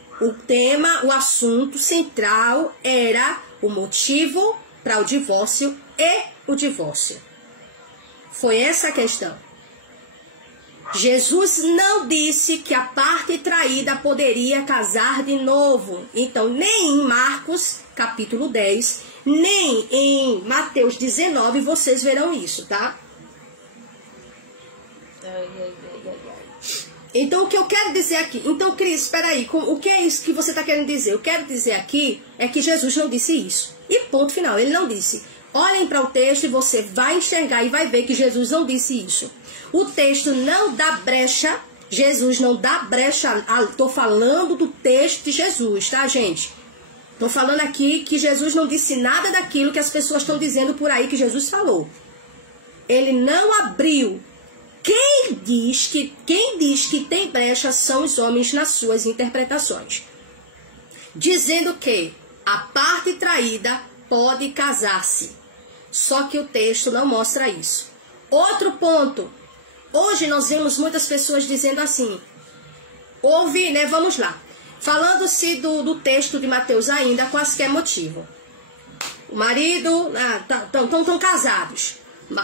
o assunto central era o motivo para o divórcio e o divórcio. Foi essa a questão. Jesus não disse que a parte traída poderia casar de novo. Então, nem em Marcos, capítulo 10, nem em Mateus 19, vocês verão isso, tá? Então, o que eu quero dizer aqui... Então, Cris, espera aí. O que é isso que você está querendo dizer? Eu quero dizer aqui é que Jesus não disse isso. E ponto final, ele não disse. Olhem para o texto e você vai enxergar e vai ver que Jesus não disse isso. O texto não dá brecha, Jesus não dá brecha, estou falando do texto de Jesus, tá, gente? Estou falando aqui que Jesus não disse nada daquilo que as pessoas estão dizendo por aí que Jesus falou. Ele não abriu. Quem diz que tem brecha são os homens nas suas interpretações. Dizendo que a parte traída pode casar-se. Só que o texto não mostra isso. Outro ponto. Hoje nós vemos muitas pessoas dizendo assim. Né? Vamos lá. Falando-se do texto de Mateus ainda, qualquer motivo. O marido, estão casados. 1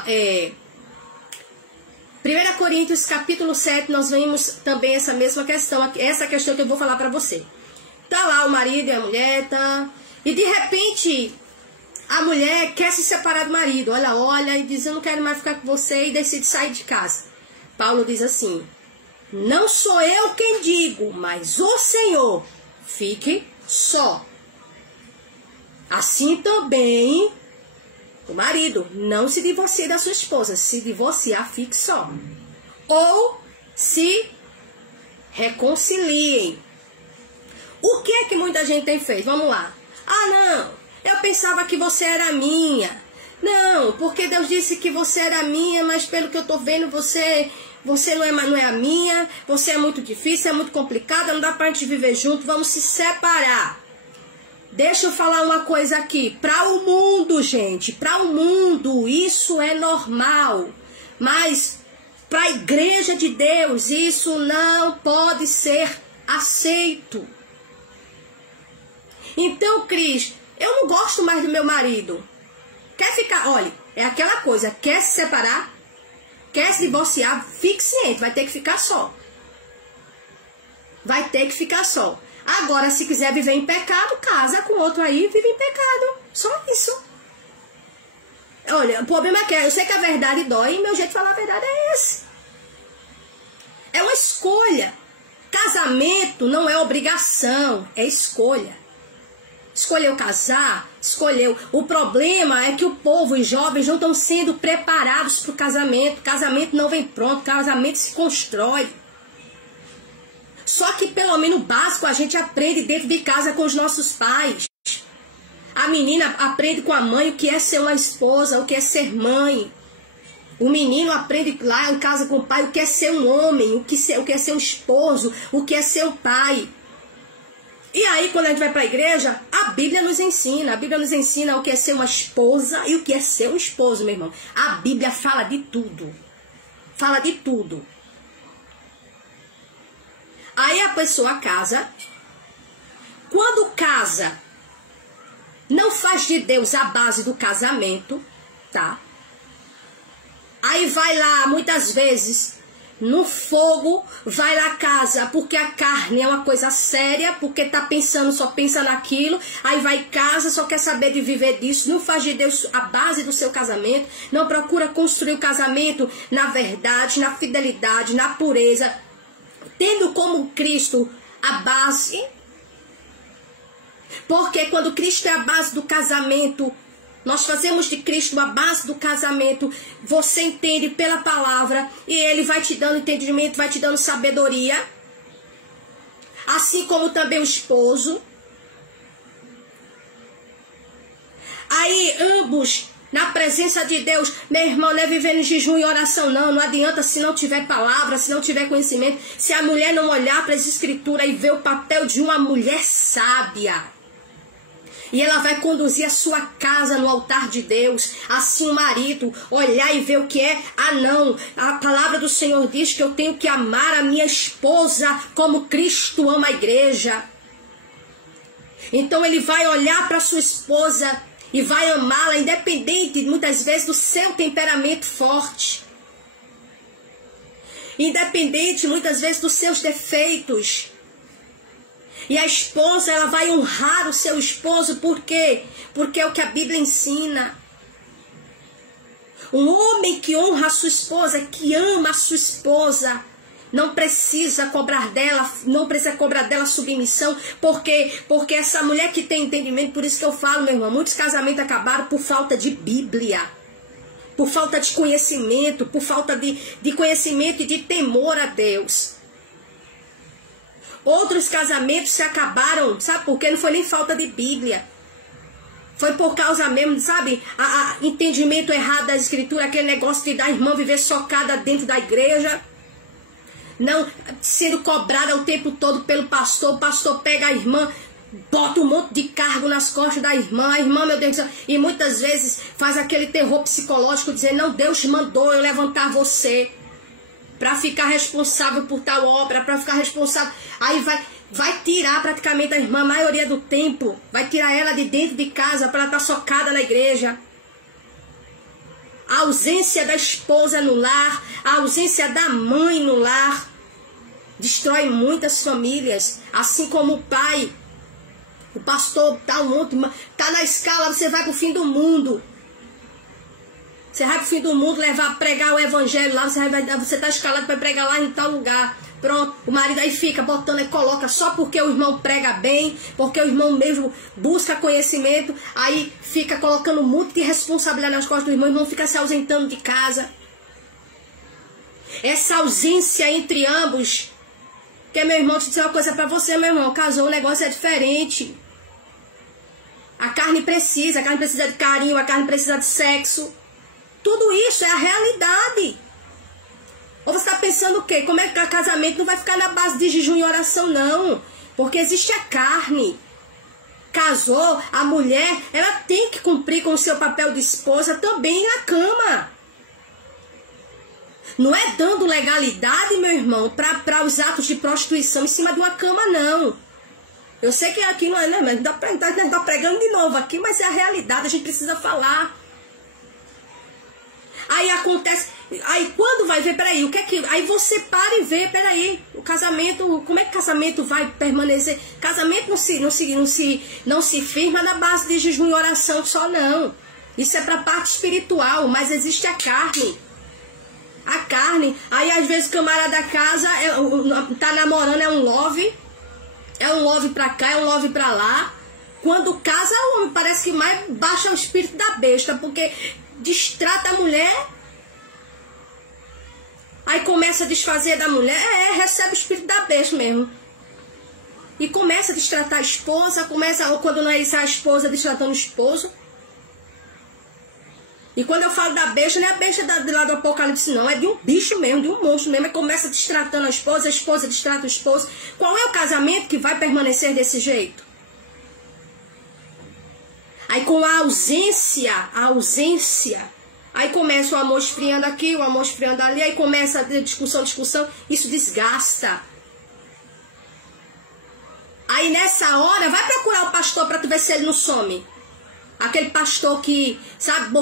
Coríntios, capítulo 7, nós vemos também essa mesma questão. Essa questão que eu vou falar para você. Tá lá o marido e a mulher, tá? E de repente... A mulher quer se separar do marido, olha e diz, eu não quero mais ficar com você, e decide sair de casa. Paulo diz assim, não sou eu quem digo, mas o Senhor, fique só. Assim também, o marido não se divorcie da sua esposa, se divorciar, fique só. Ou se reconciliem. O que é que muita gente tem feito? Vamos lá. Não. Eu pensava que você era minha. Não, porque Deus disse que você era minha, mas pelo que eu tô vendo, você não é a minha, você é muito difícil, é muito complicado, não dá pra gente viver junto, vamos se separar. Deixa eu falar uma coisa aqui. Para o mundo, gente, para o mundo, isso é normal. Mas para a igreja de Deus, isso não pode ser aceito. Então, Cris, eu não gosto mais do meu marido. Quer ficar, olha, é aquela coisa, quer se separar, quer se divorciar, fique ciente, vai ter que ficar só. Vai ter que ficar só. Agora, se quiser viver em pecado, casa com outro aí e vive em pecado. Só isso. Olha, o problema é que eu sei que a verdade dói e meu jeito de falar a verdade é esse. É uma escolha. Casamento não é obrigação, é escolha. Escolheu casar, escolheu. O problema é que o povo e os jovens não estão sendo preparados para o casamento. Casamento não vem pronto, casamento se constrói. Só que pelo menos o básico a gente aprende dentro de casa com os nossos pais. A menina aprende com a mãe o que é ser uma esposa, o que é ser mãe. O menino aprende lá em casa com o pai o que é ser um homem, o que é ser um esposo, o que é ser um pai. E aí, quando a gente vai para a igreja, a Bíblia nos ensina. A Bíblia nos ensina o que é ser uma esposa e o que é ser um esposo, meu irmão. A Bíblia fala de tudo. Fala de tudo. Aí a pessoa casa. Quando casa, não faz de Deus a base do casamento, tá? Aí vai lá, muitas vezes, no fogo, vai lá casa, porque a carne é uma coisa séria, porque tá pensando, só pensa naquilo, aí vai casa, só quer saber de viver disso, não faz de Deus a base do seu casamento, não procura construir o casamento na verdade, na fidelidade, na pureza, tendo como Cristo a base, porque quando Cristo é a base do casamento, nós fazemos de Cristo a base do casamento, você entende pela palavra e Ele vai te dando entendimento, vai te dando sabedoria, assim como também o esposo. Aí ambos, na presença de Deus, meu irmão, não é vivendo em jejum e oração não adianta se não tiver palavra, se não tiver conhecimento, se a mulher não olhar para as escrituras e ver o papel de uma mulher sábia. E ela vai conduzir a sua casa no altar de Deus. Assim o marido olhar e ver o que é. Ah não, a palavra do Senhor diz que eu tenho que amar a minha esposa como Cristo ama a igreja. Então ele vai olhar para sua esposa e vai amá-la, independente muitas vezes do seu temperamento forte. Independente muitas vezes dos seus defeitos. E a esposa, ela vai honrar o seu esposo, por quê? Porque é o que a Bíblia ensina. Um homem que honra a sua esposa, que ama a sua esposa, não precisa cobrar dela submissão, porque essa mulher que tem entendimento, por isso que eu falo, meu irmão, muitos casamentos acabaram por falta de Bíblia, por falta de conhecimento, por falta de conhecimento e de temor a Deus. Outros casamentos se acabaram, sabe por quê? Não foi nem falta de Bíblia. Foi por causa mesmo, sabe? Entendimento errado da escritura, aquele negócio de da irmã viver socada dentro da igreja. Não sendo cobrada o tempo todo pelo pastor. O pastor pega a irmã, bota um monte de cargo nas costas da irmã. A irmã, meu Deus do céu, e muitas vezes faz aquele terror psicológico, dizendo, não, Deus mandou eu levantar você para ficar responsável por tal obra, para ficar responsável. Aí vai tirar praticamente a irmã, a maioria do tempo, vai tirar ela de dentro de casa para ela estar socada na igreja. A ausência da esposa no lar, a ausência da mãe no lar, destrói muitas famílias. Assim como o pai, o pastor tá na escala, você vai pro fim do mundo. Você vai pro fim do mundo pregar o evangelho lá, você tá escalado para pregar lá em tal lugar. Pronto, o marido aí fica botando e coloca só porque o irmão prega bem, porque o irmão mesmo busca conhecimento, aí fica colocando muito de responsabilidade nas costas do irmão, o irmão fica se ausentando de casa. Essa ausência entre ambos, que meu irmão, te dizer uma coisa para você, meu irmão, casou, o negócio é diferente. A carne precisa de carinho, a carne precisa de sexo. Tudo isso é a realidade. Ou você está pensando o quê? Como é que o casamento não vai ficar na base de jejum e oração, não? Porque existe a carne. Casou, a mulher, ela tem que cumprir com o seu papel de esposa também na cama. Não é dando legalidade, meu irmão, para os atos de prostituição em cima de uma cama, não. Eu sei que aqui não é, né? Mas tá pregando de novo aqui, mas é a realidade, a gente precisa falar. Aí acontece, aí quando vai ver, peraí, o que é que... Aí você para e vê, peraí, o casamento, como é que o casamento vai permanecer? Casamento não se firma na base de jejum e oração só, não. Isso é para a parte espiritual, mas existe a carne. A carne. Aí às vezes o camarada da casa tá namorando, é um love pra cá, é um love pra lá. Quando casa, o homem parece que mais baixa o espírito da besta, porque distrata a mulher. Aí começa a desfazer da mulher, recebe o espírito da besta mesmo. E começa a destratar a esposa, ou quando não é isso, a esposa destratando o esposo. E quando eu falo da besta, não é a besta do lado do Apocalipse, não. É de um bicho mesmo, de um monstro mesmo. E começa destratando a esposa destrata o esposo. Qual é o casamento que vai permanecer desse jeito? Aí com a ausência, aí começa o amor esfriando aqui, o amor esfriando ali, aí começa a discussão, isso desgasta. Aí nessa hora, vai procurar o pastor para tu ver se ele não some. Aquele pastor que, sabe,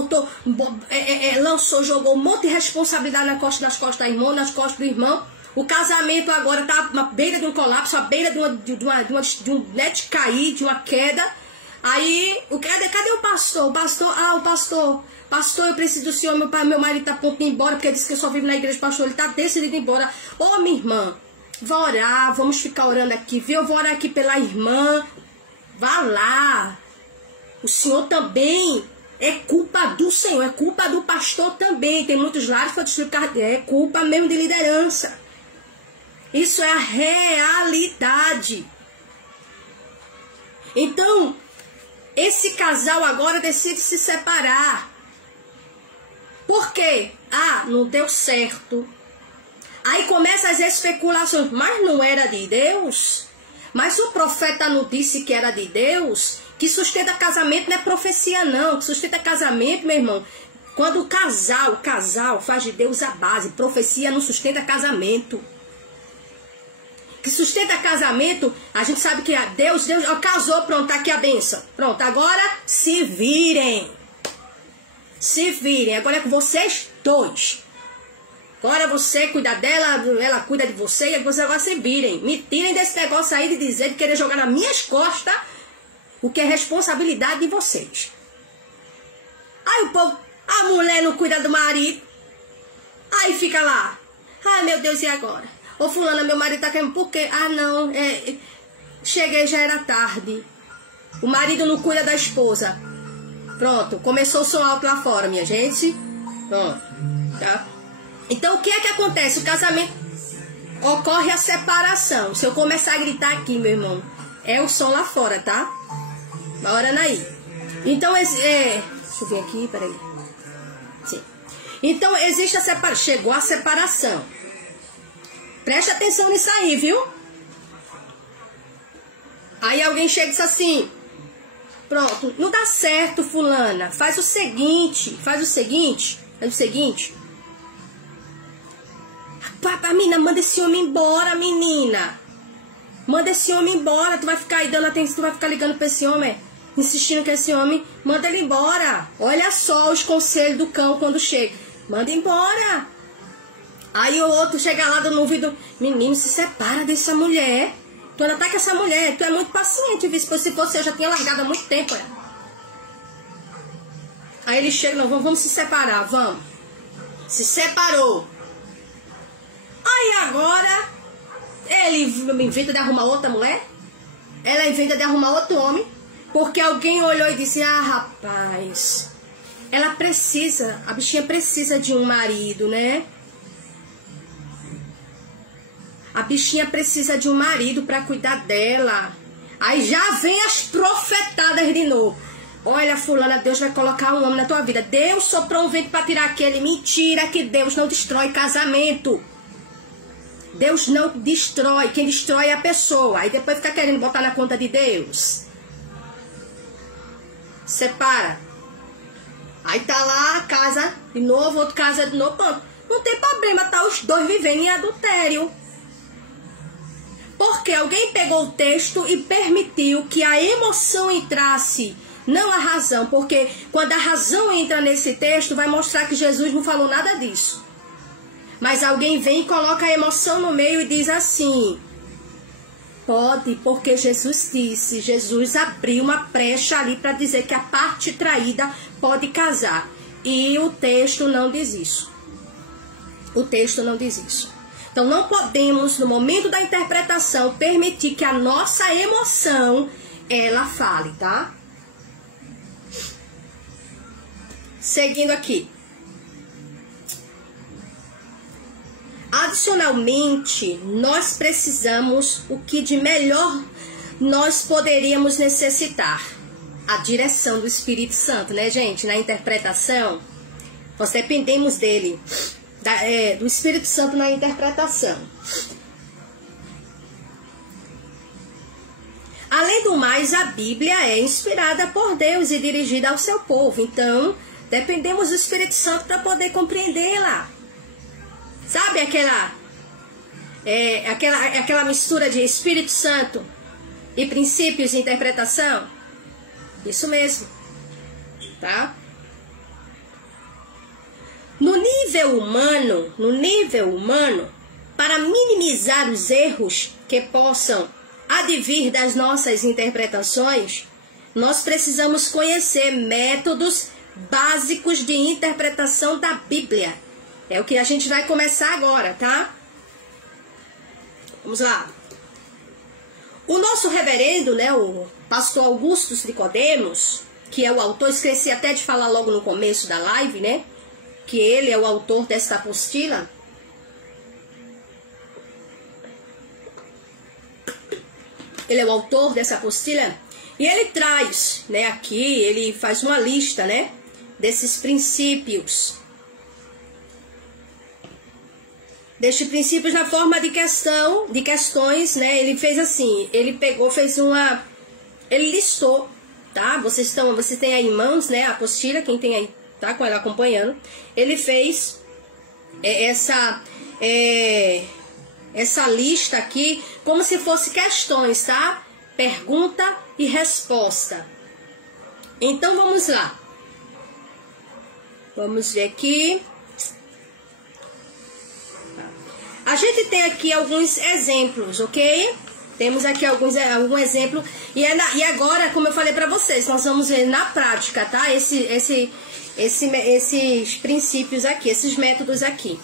lançou, jogou um monte de responsabilidade nas costas da irmã, nas costas do irmão. O casamento agora tá à beira de um colapso, à beira de um de cair, de uma queda. Aí, cadê o pastor? Pastor, eu preciso do senhor, meu marido tá a ponto de ir embora, porque ele disse que eu só vivo na igreja, pastor, ele tá decidido ir embora. Ô, minha irmã, vá orar, vamos ficar orando aqui, viu? Eu vou orar aqui pela irmã, vá lá. O senhor também, é culpa do senhor, é culpa do pastor também. Tem muitos lares para explicar, é culpa mesmo de liderança. Isso é a realidade. Então, esse casal agora decide se separar. Por quê? Não deu certo. Aí começam as especulações. Mas não era de Deus? Mas o profeta não disse que era de Deus? Que sustenta casamento não é profecia não. Que sustenta casamento, meu irmão, quando o casal faz de Deus a base. Profecia não sustenta casamento. Que sustenta casamento, a gente sabe que Deus casou, pronto, tá aqui a bênção. Pronto, agora se virem. Se virem, agora é com vocês dois. Agora você cuida dela, ela cuida de você, e vocês agora se virem. Me tirem desse negócio aí de dizer, de querer jogar nas minhas costas o que é responsabilidade de vocês. Aí o povo, a mulher não cuida do marido. Aí fica lá. Ai meu Deus, e agora? Ô fulana, meu marido tá querendo, por quê? Não, cheguei, já era tarde. O marido não cuida da esposa. Pronto, começou o som alto lá fora, minha gente. Pronto, tá? Então o que é que acontece? O casamento, ocorre a separação. Se eu começar a gritar aqui, meu irmão, é o som lá fora, tá? Vai orando aí. Então, deixa eu ver aqui, peraí. Sim. Então existe a separação, chegou a separação. Preste atenção nisso aí, viu? Aí alguém chega e diz assim, pronto, não dá certo, fulana. Faz o seguinte. A menina, manda esse homem embora, menina. Manda esse homem embora. Tu vai ficar aí dando atenção, tu vai ficar ligando pra esse homem, insistindo com esse homem. Manda ele embora. Olha só os conselhos do cão quando chega. Manda embora. Aí o outro chega lá no ouvido, menino, se separa dessa mulher. Tu ainda tá com essa mulher, tu é muito paciente, viu? Se fosse, eu já tinha largado há muito tempo. Aí ele chega, não, vamos se separar, vamos. Se separou. Aí agora, ele inventa de arrumar outra mulher. Ela inventa de arrumar outro homem. Porque alguém olhou e disse, rapaz, a bichinha precisa de um marido, né? A bichinha precisa de um marido para cuidar dela. Aí já vem as profetadas de novo. Olha, fulana, Deus vai colocar um homem na tua vida. Deus soprou um vento para tirar aquele. Mentira, que Deus não destrói casamento. Deus não destrói. Quem destrói é a pessoa. Aí depois fica querendo botar na conta de Deus. Separa. Aí tá lá a casa de novo, outro casa de novo. Pronto. Não tem problema, tá os dois vivendo em adultério. Porque alguém pegou o texto e permitiu que a emoção entrasse, não a razão. Porque quando a razão entra nesse texto, vai mostrar que Jesus não falou nada disso. Mas alguém vem e coloca a emoção no meio e diz assim, pode, porque Jesus disse, Jesus abriu uma brecha ali para dizer que a parte traída pode casar. E o texto não diz isso. O texto não diz isso. Então não podemos, no momento da interpretação, permitir que a nossa emoção, ela fale, tá? Seguindo aqui. Adicionalmente, nós precisamos o que de melhor nós poderíamos necessitar. A direção do Espírito Santo, né, gente? Na interpretação, nós dependemos dele, do Espírito Santo na interpretação. Além do mais, a Bíblia é inspirada por Deus e dirigida ao seu povo. Então, dependemos do Espírito Santo para poder compreendê-la. Sabe aquela mistura de Espírito Santo e princípios de interpretação? Isso mesmo, tá? No nível humano, para minimizar os erros que possam advir das nossas interpretações, nós precisamos conhecer métodos básicos de interpretação da Bíblia. É o que a gente vai começar agora, tá? Vamos lá. O nosso reverendo, né, o pastor Augusto Nicodemos, que é o autor, esqueci até de falar logo no começo da live, né? Que ele é o autor desta apostila. Ele é o autor dessa apostila. E ele traz, né, aqui, ele faz uma lista, né, desses princípios. Destes princípios na forma de questões, né? Ele fez assim, ele ele listou, tá? Vocês têm aí em mãos, né, a apostila, quem tem aí, tá com ela acompanhando. Ele fez essa lista aqui como se fosse questões, tá? Pergunta e resposta. Então vamos lá. Vamos ver aqui. A gente tem aqui alguns exemplos, ok? Temos aqui algum exemplo. E agora, como eu falei para vocês, nós vamos ver na prática, tá? Esses princípios aqui, esses métodos aqui.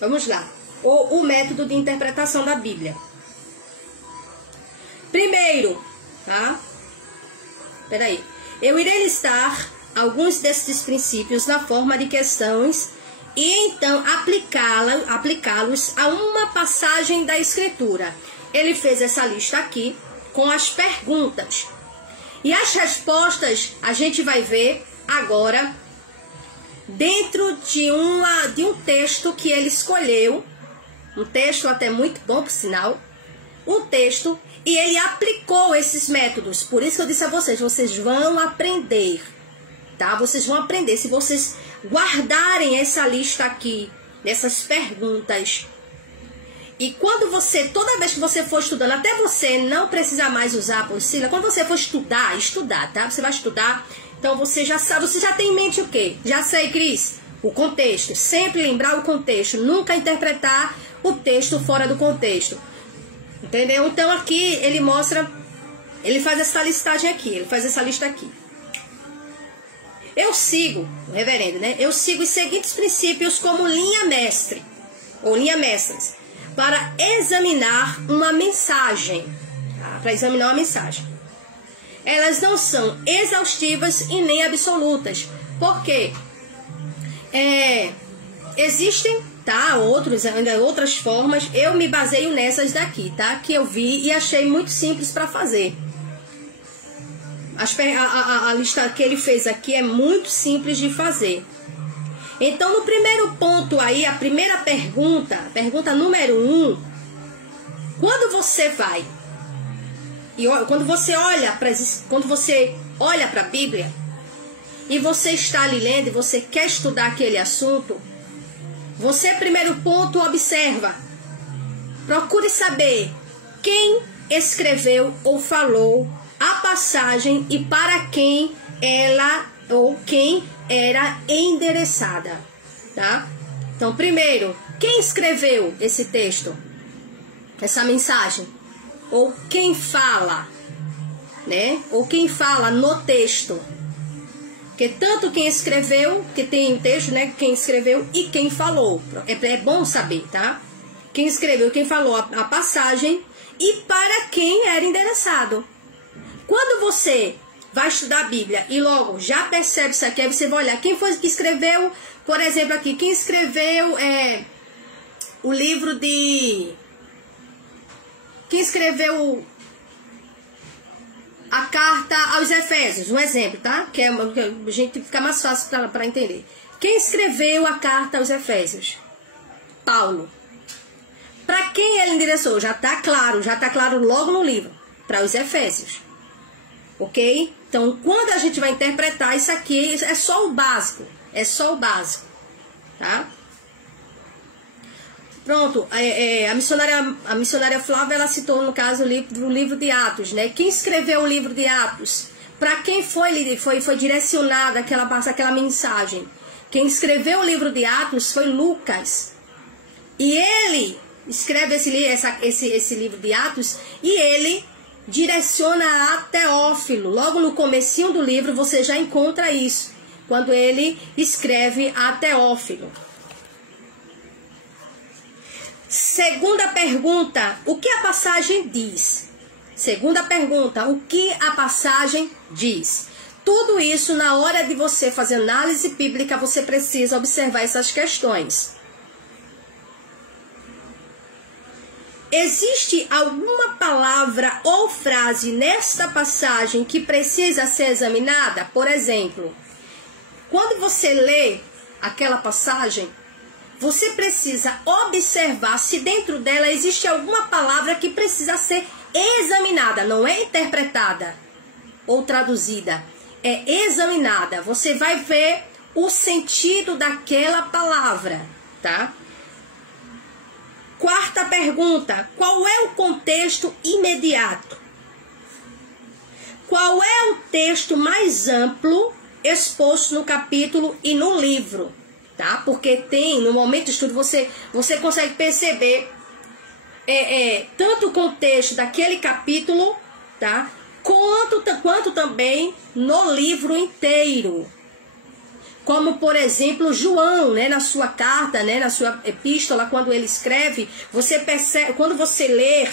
Vamos lá. O método de interpretação da Bíblia. Primeiro, tá? Peraí. Eu irei listar alguns desses princípios na forma de questões e então aplicá-los a uma passagem da Escritura. Ele fez essa lista aqui com as perguntas. E as respostas a gente vai ver agora dentro de um texto que ele escolheu. Um texto até muito bom, por sinal. Um texto, e ele aplicou esses métodos. Por isso que eu disse a vocês, vocês vão aprender, tá? Vocês vão aprender se vocês guardarem essa lista aqui, dessas perguntas. E quando toda vez que você for estudando, até você não precisar mais usar a apostila, quando você for estudar, tá? Você vai estudar, então você já sabe, você já tem em mente o quê? Já sei, Cris, o contexto. Sempre lembrar o contexto, nunca interpretar o texto fora do contexto. Entendeu? Então aqui ele mostra, ele faz essa listagem aqui, ele faz essa lista aqui. Eu sigo, reverendo, né? Eu sigo os seguintes princípios como linha mestre, ou linha mestras, para examinar uma mensagem. Tá? Para examinar uma mensagem. Elas não são exaustivas e nem absolutas. Porque existem, tá? Outras formas. Eu me baseio nessas daqui, tá? Que eu vi e achei muito simples para fazer. A lista que ele fez aqui é muito simples de fazer. Então, no primeiro ponto aí, a primeira pergunta número 1, quando você vai e quando você olha para a Bíblia e você está ali lendo e você quer estudar aquele assunto, você, primeiro ponto, observa, procure saber quem escreveu ou falou a passagem e para quem ela ou quem era endereçada, tá? Então, primeiro, quem escreveu esse texto, essa mensagem, ou quem fala, né? Ou quem fala no texto, Porque tanto quem escreveu, que tem um texto, né? Quem escreveu e quem falou. É bom saber, tá? Quem escreveu, quem falou a passagem e para quem era endereçado. Quando você vai estudar a Bíblia e logo já percebe isso aqui, aí você vai olhar quem foi que escreveu, por exemplo, aqui, quem escreveu o livro de... Quem escreveu a carta aos Efésios, um exemplo, tá? Que a gente fica mais fácil para entender. Quem escreveu a carta aos Efésios? Paulo. Para quem ele endereçou? Já tá claro logo no livro. Para os Efésios. Ok? Então, quando a gente vai interpretar isso aqui, é só o básico. É só o básico. Tá? Pronto, a missionária Flávia, ela citou, no caso, o livro de Atos, né? Quem escreveu o livro de Atos? Para quem foi direcionada aquela mensagem? Quem escreveu o livro de Atos foi Lucas. E ele escreve esse livro de Atos e ele direciona a Teófilo. Logo no comecinho do livro você já encontra isso, quando ele escreve a Teófilo. Segunda pergunta, o que a passagem diz? Segunda pergunta, o que a passagem diz? Tudo isso, na hora de você fazer análise bíblica, você precisa observar essas questões. Existe alguma palavra ou frase nesta passagem que precisa ser examinada? Por exemplo, quando você lê aquela passagem, você precisa observar se dentro dela existe alguma palavra que precisa ser examinada, não é interpretada ou traduzida, é examinada. Você vai ver o sentido daquela palavra, tá? Quarta pergunta, qual é o contexto imediato? Qual é o texto mais amplo exposto no capítulo e no livro? Tá? Porque no momento de estudo, você consegue perceber tanto o contexto daquele capítulo, tá? Quanto também no livro inteiro. Como, por exemplo, João, né, na sua carta, né, na sua epístola, quando ele escreve, você percebe, quando você ler,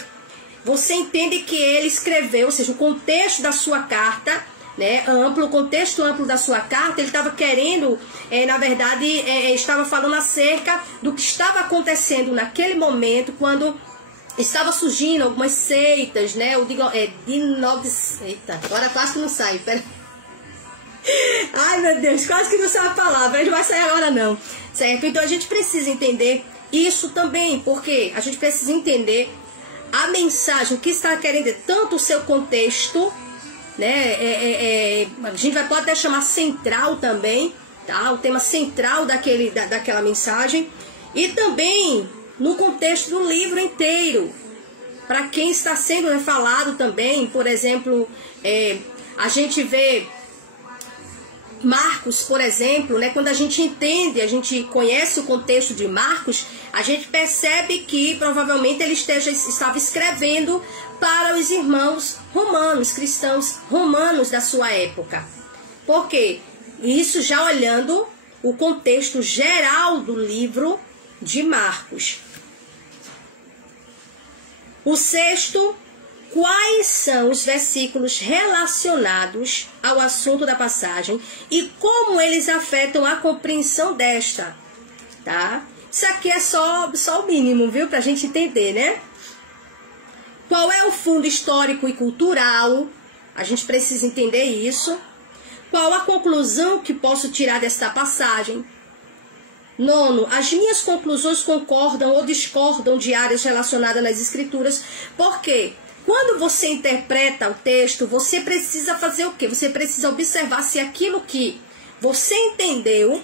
você entende que ele escreveu, ou seja, o contexto da sua carta, né, o contexto amplo da sua carta, ele estava querendo, na verdade, estava falando acerca do que estava acontecendo naquele momento, quando estava surgindo algumas seitas, né, eita, agora quase que não sai, pera. Ai, meu Deus, quase que não sai a palavra, ele não vai sair agora não, certo? Então a gente precisa entender isso também, porque a gente precisa entender a mensagem que está querendo dizer, tanto o seu contexto, né? A gente pode até chamar central também, tá? O tema central daquela mensagem, e também no contexto do livro inteiro, para quem está sendo, né, falado também. Por exemplo, a gente vê Marcos, por exemplo, né, quando a gente entende, a gente conhece o contexto de Marcos, a gente percebe que provavelmente ele estava escrevendo para os irmãos romanos, cristãos romanos da sua época. Por quê? Isso já olhando o contexto geral do livro de Marcos. O sexto, quais são os versículos relacionados ao assunto da passagem e como eles afetam a compreensão desta, tá? Isso aqui é só o mínimo, viu? Pra gente entender, né? Qual é o fundo histórico e cultural? A gente precisa entender isso. Qual a conclusão que posso tirar desta passagem? Nono, as minhas conclusões concordam ou discordam de áreas relacionadas nas escrituras. Por quê? Quando você interpreta o texto, você precisa fazer o quê? Você precisa observar se aquilo que você entendeu,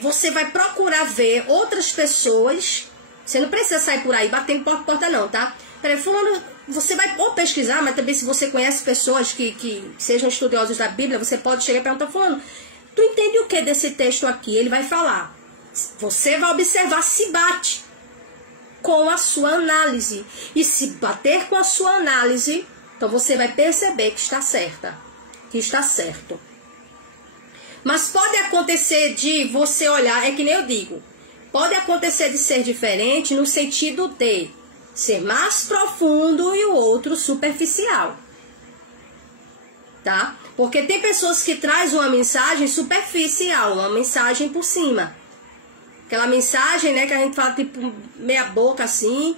você vai procurar ver outras pessoas. Você não precisa sair por aí batendo porta por porta não, tá? Peraí, fulano, você vai ou pesquisar, mas também se você conhece pessoas que sejam estudiosos da Bíblia, você pode chegar e perguntar, fulano, tu entende o que desse texto aqui? Ele vai falar. Você vai observar se bate com a sua análise. E se bater com a sua análise, então você vai perceber que está certa. que está certo. Mas pode acontecer de você olhar, é que nem eu digo, pode acontecer de ser diferente no sentido de ser mais profundo e o outro superficial. Tá? Porque tem pessoas que trazem uma mensagem superficial, uma mensagem por cima. Aquela mensagem, né, que a gente fala tipo meia boca assim,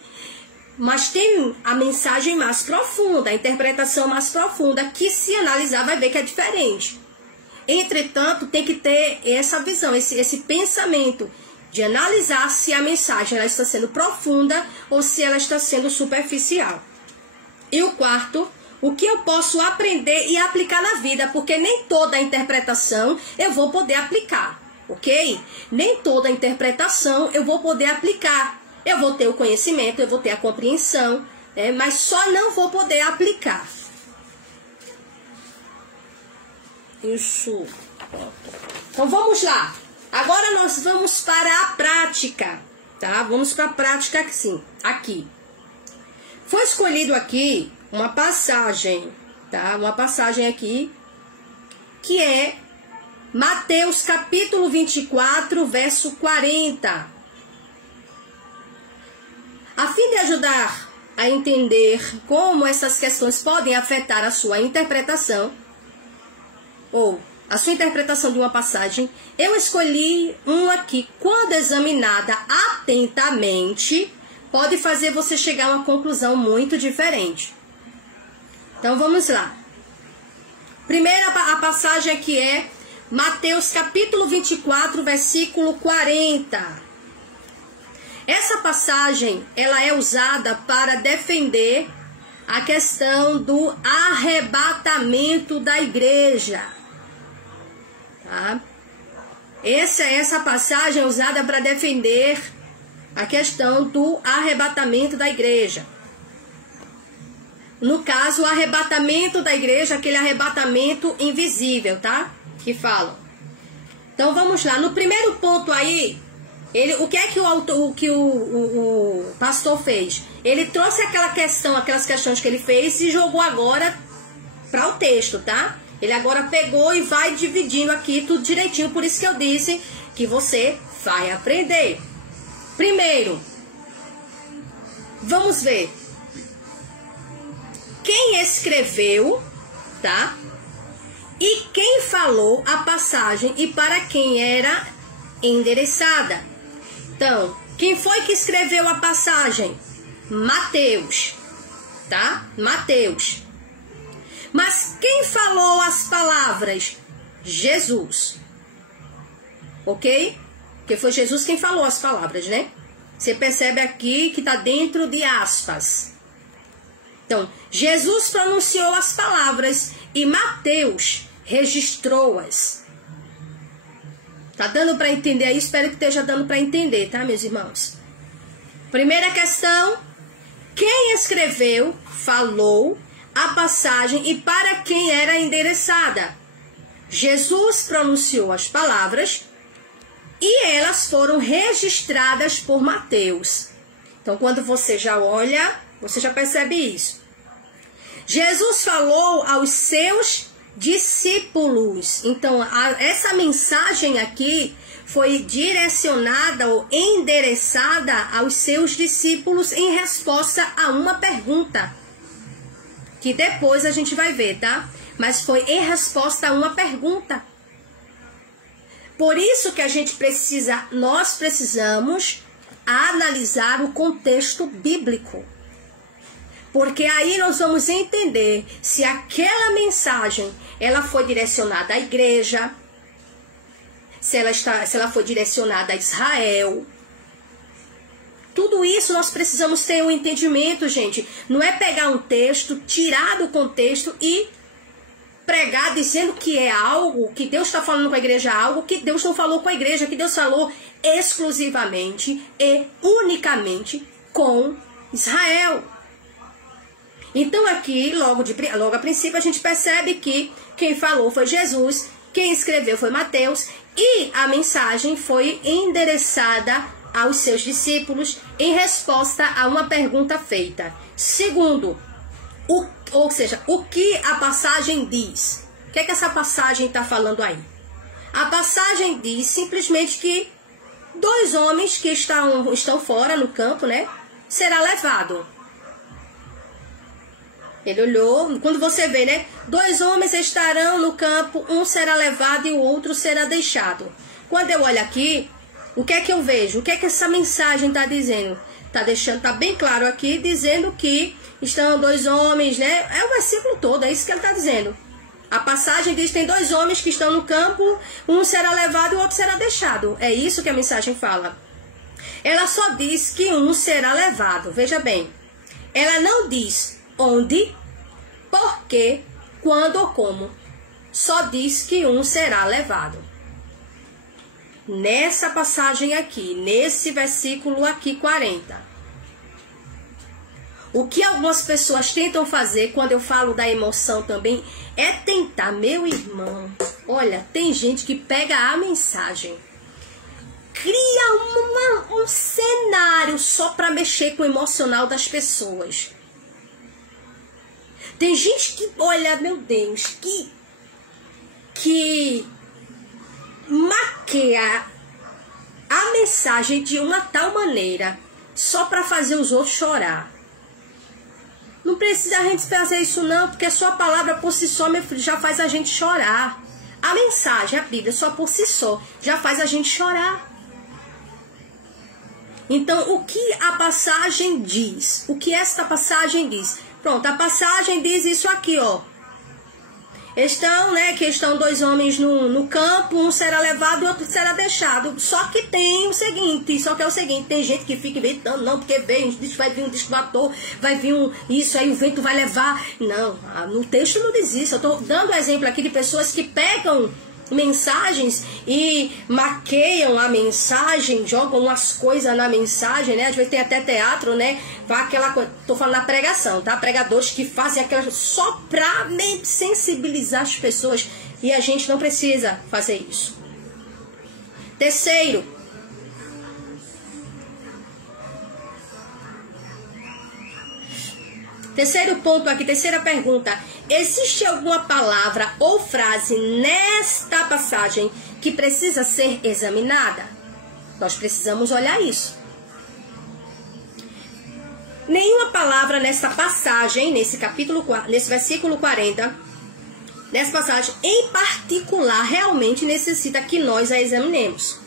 mas tem a mensagem mais profunda, a interpretação mais profunda, que se analisar vai ver que é diferente. Entretanto, tem que ter essa visão, esse pensamento de analisar se a mensagem ela está sendo profunda ou se ela está sendo superficial. E o quarto, o que eu posso aprender e aplicar na vida, porque nem toda a interpretação eu vou poder aplicar, ok? Nem toda a interpretação eu vou poder aplicar. Eu vou ter o conhecimento, eu vou ter a compreensão, né? Mas só não vou poder aplicar. Isso. Então vamos lá. Agora nós vamos para a prática, tá? Vamos para a prática sim, aqui. Foi escolhido aqui uma passagem, tá? Uma passagem aqui que é Mateus capítulo 24, verso 40. A fim de ajudar a entender como essas questões podem afetar a sua interpretação, ou a sua interpretação de uma passagem, eu escolhi uma que, quando examinada atentamente, pode fazer você chegar a uma conclusão muito diferente. Então vamos lá. Primeiro a passagem aqui é Mateus capítulo 24, versículo 40. Essa passagem, ela é usada para defender a questão do arrebatamento da igreja. Tá? Essa passagem é usada para defender a questão do arrebatamento da igreja. No caso, o arrebatamento da igreja, aquele arrebatamento invisível, tá? Que falam. Então vamos lá. No primeiro ponto aí, o que é que o pastor fez? Ele trouxe aquelas questões que ele fez e jogou agora para o texto, tá? Ele agora pegou e vai dividindo aqui tudo direitinho, por isso que eu disse que você vai aprender. Primeiro, vamos ver quem escreveu, tá? E quem falou a passagem e para quem era endereçada. Então, quem foi que escreveu a passagem? Mateus, tá? Mateus. Mas quem falou as palavras? Jesus. Ok? Porque foi Jesus quem falou as palavras, né? Você percebe aqui que está dentro de aspas. Então, Jesus pronunciou as palavras e Mateus registrou-as. Tá dando para entender aí? Espero que esteja dando para entender, tá, meus irmãos? Primeira questão: quem escreveu, falou a passagem e para quem era endereçada? Jesus pronunciou as palavras e elas foram registradas por Mateus. Então, quando você já olha, você já percebe isso. Jesus falou aos seus discípulos. Então, essa mensagem aqui foi direcionada ou endereçada aos seus discípulos em resposta a uma pergunta, que depois a gente vai ver, tá? Mas foi em resposta a uma pergunta. Por isso que nós precisamos analisar o contexto bíblico. Porque aí nós vamos entender se aquela mensagem ela foi direcionada à igreja, se ela foi direcionada a Israel. Tudo isso nós precisamos ter um entendimento, gente. Não é pegar um texto, tirar do contexto e pregar dizendo que é algo, que Deus está falando com a igreja, algo que Deus não falou com a igreja, que Deus falou exclusivamente e unicamente com Israel. Então aqui, logo a princípio, a gente percebe que quem falou foi Jesus, quem escreveu foi Mateus e a mensagem foi endereçada aos seus discípulos em resposta a uma pergunta feita. Segundo, o que a passagem diz? que é que essa passagem está falando aí? A passagem diz simplesmente que 2 homens que estão fora no campo, né? Será levado. Ele olhou, quando você vê, né? 2 homens estarão no campo, um será levado e o outro será deixado. Quando eu olho aqui, o que é que eu vejo? O que é que essa mensagem está dizendo? Tá bem claro aqui, dizendo que estão 2 homens, né? É o versículo todo, é isso que ele está dizendo. A passagem diz que tem 2 homens que estão no campo, um será levado e o outro será deixado. É isso que a mensagem fala. Ela só diz que um será levado. Veja bem, ela não diz onde, por quê, quando ou como. Só diz que um será levado. Nessa passagem aqui, nesse versículo aqui 40. O que algumas pessoas tentam fazer quando eu falo da emoção também é tentar, meu irmão, olha, tem gente que pega a mensagem, cria um cenário só para mexer com o emocional das pessoas. Tem gente que, olha, meu Deus, que maqueia a mensagem de uma tal maneira só para fazer os outros chorar. Não precisa a gente fazer isso não, porque só a palavra por si só, meu filho, já faz a gente chorar. A mensagem, a Bíblia, só por si só, já faz a gente chorar. Então, o que a passagem diz? O que esta passagem diz? Pronto, a passagem diz isso aqui, ó. Estão 2 homens no campo, um será levado e o outro será deixado. Só que tem o seguinte, tem gente que fica inventando, não, porque vai vir um disco, vai vir isso aí, o vento vai levar. Não, no texto não diz isso. Eu estou dando exemplo aqui de pessoas que pegam mensagens e maqueiam a mensagem, jogam umas coisas na mensagem, né? Às vezes tem até teatro, né? Aquela coisa, tô falando na pregação, tá? Pregadores que fazem aquela só pra sensibilizar as pessoas, e a gente não precisa fazer isso. Terceiro ponto aqui, terceira pergunta. Existe alguma palavra ou frase nesta passagem que precisa ser examinada? Nós precisamos olhar isso. Nenhuma palavra nesta passagem, nesse versículo 40, nessa passagem em particular, realmente necessita que nós a examinemos.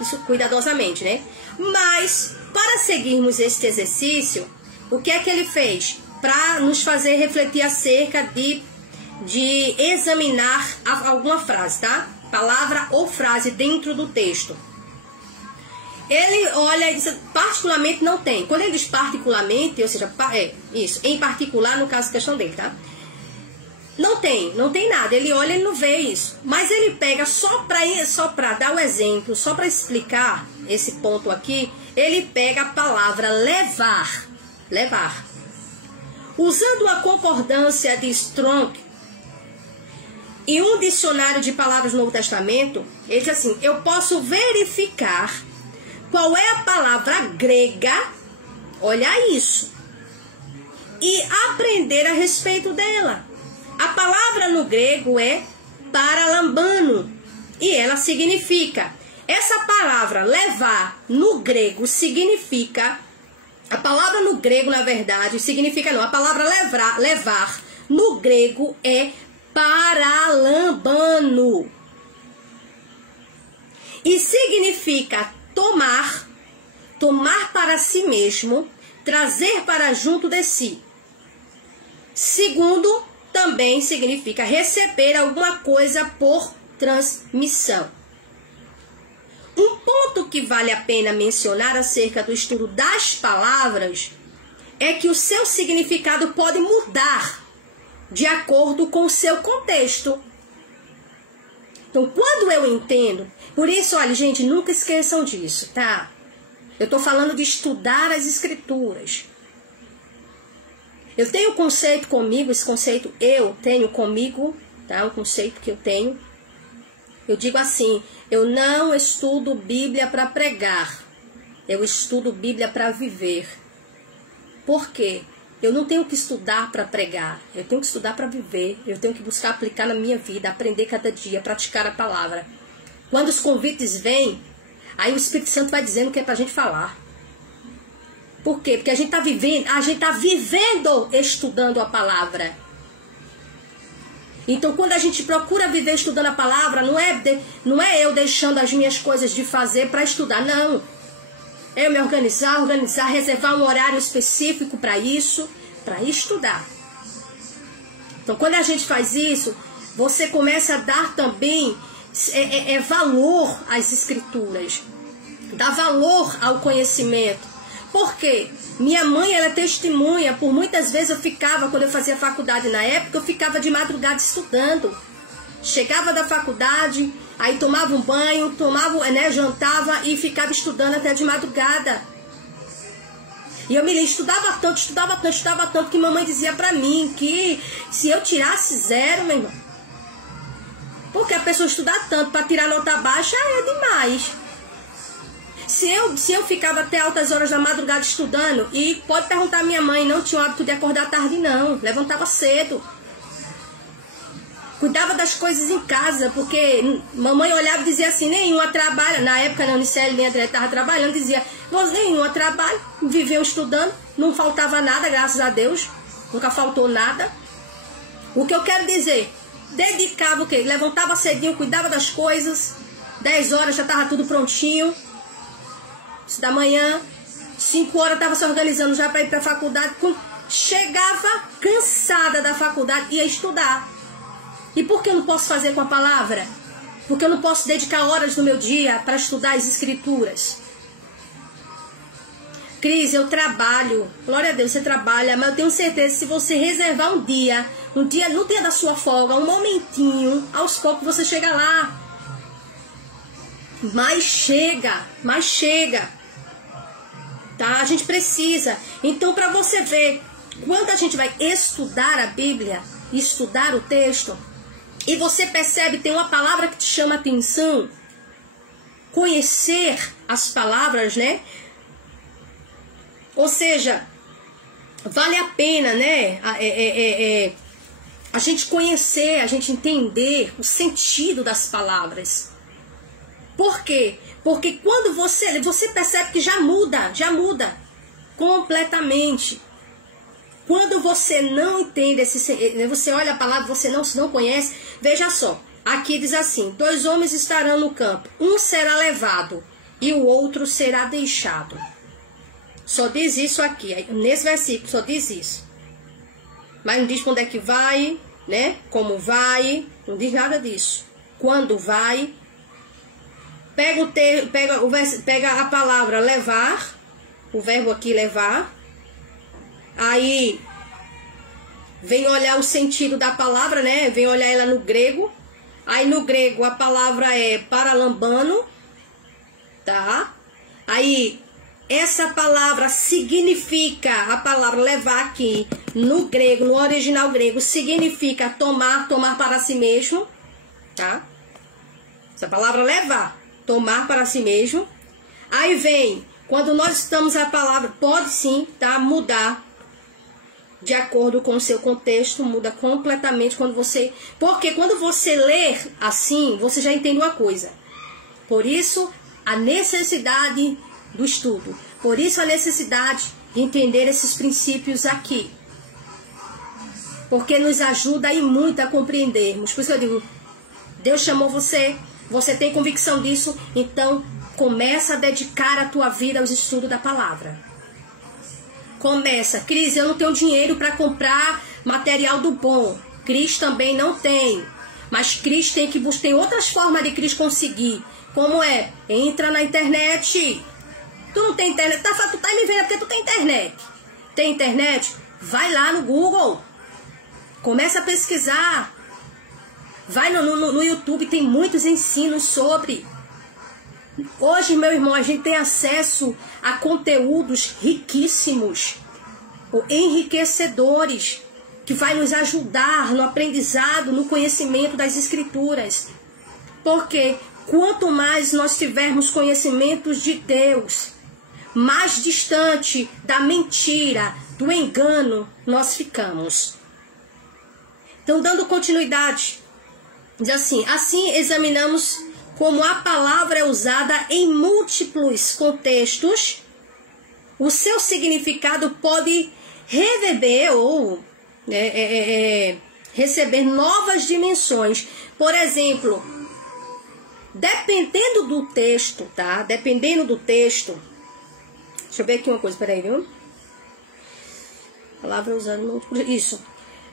Isso cuidadosamente, né? Mas, para seguirmos este exercício, o que é que ele fez? Para nos fazer refletir acerca de examinar alguma frase, tá? Palavra ou frase dentro do texto. Ele olha e diz, particularmente não tem. Quando ele diz particularmente, ou seja, em particular, no caso, questão dele, tá? Não tem nada. Ele olha e não vê isso. Mas ele pega só para dar o exemplo, só para explicar esse ponto aqui, ele pega a palavra levar. Usando a concordância de Strong e um dicionário de palavras do Novo Testamento, ele diz assim, eu posso verificar qual é a palavra grega, olha isso, e aprender a respeito dela. A palavra no grego é paralambano, e ela significa, essa palavra levar no grego significa, a palavra no grego na verdade significa não, a palavra levar no grego é paralambano, e significa tomar para si mesmo, trazer para junto de si. Segundo, também significa receber alguma coisa por transmissão. Um ponto que vale a pena mencionar acerca do estudo das palavras é que o seu significado pode mudar de acordo com o seu contexto. Então, quando eu entendo, por isso, olha, gente, nunca esqueçam disso, tá? Eu estou falando de estudar as escrituras. Eu tenho um conceito comigo, esse conceito eu tenho comigo, tá? Um conceito que eu tenho. Eu digo assim, eu não estudo Bíblia para pregar, eu estudo Bíblia para viver. Por quê? Eu não tenho que estudar para pregar, eu tenho que estudar para viver, eu tenho que buscar aplicar na minha vida, aprender cada dia, praticar a palavra. Quando os convites vêm, aí o Espírito Santo vai dizendo o que é para a gente falar. Por quê? Porque a gente está vivendo estudando a palavra. Então, quando a gente procura viver estudando a palavra, não é eu deixando as minhas coisas de fazer para estudar, não. Eu me organizar, reservar um horário específico para isso, para estudar. Então, quando a gente faz isso, você começa a dar também valor às escrituras, dá valor ao conhecimento. Por quê? Minha mãe, ela é testemunha, por muitas vezes eu ficava, quando eu fazia faculdade na época, eu ficava de madrugada estudando. Chegava da faculdade, aí tomava um banho, jantava e ficava estudando até de madrugada. E eu estudava tanto, que mamãe dizia pra mim que se eu tirasse 0, meu irmão, porque a pessoa estudar tanto pra tirar nota baixa é demais. Se eu ficava até altas horas da madrugada estudando, e pode perguntar à minha mãe, não tinha o hábito de acordar tarde não, levantava cedo. Cuidava das coisas em casa, porque mamãe olhava e dizia assim, nenhuma trabalha. Na época, na Unicel, minha diretora estava trabalhando, dizia, nenhuma trabalha, viveu estudando, não faltava nada, graças a Deus, nunca faltou nada. O que eu quero dizer, dedicava o quê? Levantava cedinho, cuidava das coisas, 10 horas já estava tudo prontinho, da manhã, 5 horas estava se organizando já para ir para a faculdade, chegava cansada da faculdade, ia estudar. E por que eu não posso fazer com a palavra? Porque eu não posso dedicar horas do meu dia para estudar as escrituras. Cris, eu trabalho. Glória a Deus, você trabalha, mas eu tenho certeza que se você reservar no dia da sua folga, um momentinho, aos poucos você chega lá. Mas chega. Tá? A gente precisa. Então, para você ver, quando a gente vai estudar a Bíblia, estudar o texto, e você percebe, tem uma palavra que te chama a atenção, conhecer as palavras, né? Ou seja, vale a pena, né? A gente conhecer, a gente entender o sentido das palavras. Por quê? Porque quando você percebe que já muda completamente. Quando você não entende, você olha a palavra, você não conhece, veja só, aqui diz assim, 2 homens estarão no campo, um será levado e o outro será deixado. Só diz isso aqui, nesse versículo só diz isso. Mas não diz quando é que vai, né? Como vai, não diz nada disso. Quando vai, pega a palavra levar, o verbo aqui levar, aí vem olhar o sentido da palavra, né? Vem olhar ela no grego. Aí no grego a palavra é paralambano, tá? Aí essa palavra significa, a palavra levar aqui no grego, no original grego, significa tomar para si mesmo, tá? Essa palavra levar, tomar para si mesmo. Aí vem, quando nós estamos a palavra, pode sim, tá? Mudar de acordo com o seu contexto, muda completamente quando você... Porque quando você lê assim, você já entende uma coisa. Por isso, a necessidade do estudo. Por isso, a necessidade de entender esses princípios aqui. Porque nos ajuda e muito a compreendermos. Por isso eu digo, Deus chamou você, você tem convicção disso, então começa a dedicar a tua vida aos estudos da palavra. Começa. Cris, eu não tenho dinheiro para comprar material do bom. Cris também não tem. Mas Cris tem outras formas de Cris conseguir. Como é? Entra na internet. Tu não tem internet? Tu tá me vendo porque tu tem internet. Tem internet? Vai lá no Google. Começa a pesquisar. Vai no YouTube, tem muitos ensinos sobre. Hoje, meu irmão, a gente tem acesso a conteúdos riquíssimos, enriquecedores, que vai nos ajudar no aprendizado, no conhecimento das Escrituras. Porque quanto mais nós tivermos conhecimentos de Deus, mais distante da mentira, do engano nós ficamos. Então, dando continuidade, diz assim examinamos como a palavra é usada em múltiplos contextos, o seu significado pode reverber ou receber novas dimensões. Por exemplo, dependendo do texto, tá? Dependendo do texto. Deixa eu ver aqui uma coisa, peraí, viu? Palavra usada múltiplos. Isso.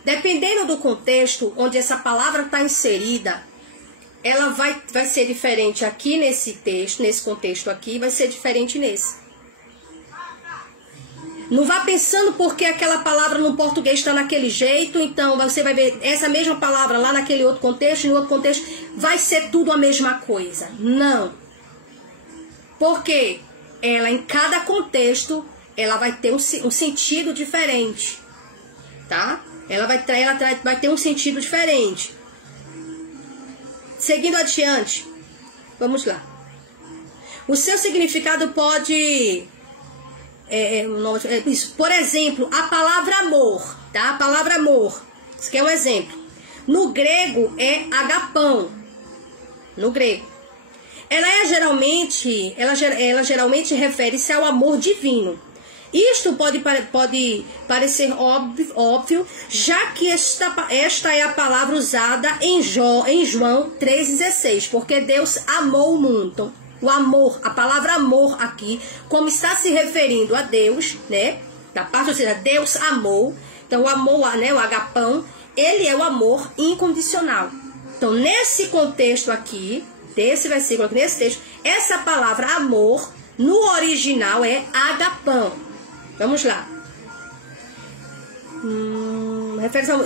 Dependendo do contexto onde essa palavra está inserida, ela vai ser diferente aqui nesse texto, nesse contexto aqui, vai ser diferente nesse. Não vá pensando porque aquela palavra no português está naquele jeito, então você vai ver essa mesma palavra lá naquele outro contexto, e no outro contexto vai ser tudo a mesma coisa. Não. Porque ela, em cada contexto, ela vai ter um sentido diferente. Tá? Ela vai ter um sentido diferente. Seguindo adiante, vamos lá. O seu significado pode... isso. Por exemplo, a palavra amor, tá? A palavra amor, isso aqui é um exemplo. No grego é agapão. No grego. Ela geralmente refere-se ao amor divino. Isto pode parecer óbvio, já que esta é a palavra usada em João 3,16, porque Deus amou o mundo. Então, o amor, a palavra amor aqui, como está se referindo a Deus, né? Da parte, ou seja, Deus amou. Então, o amor, né? O agapão, ele é o amor incondicional. Então, nesse contexto aqui, desse versículo aqui, nesse texto, essa palavra amor, no original, é agapão. Vamos lá.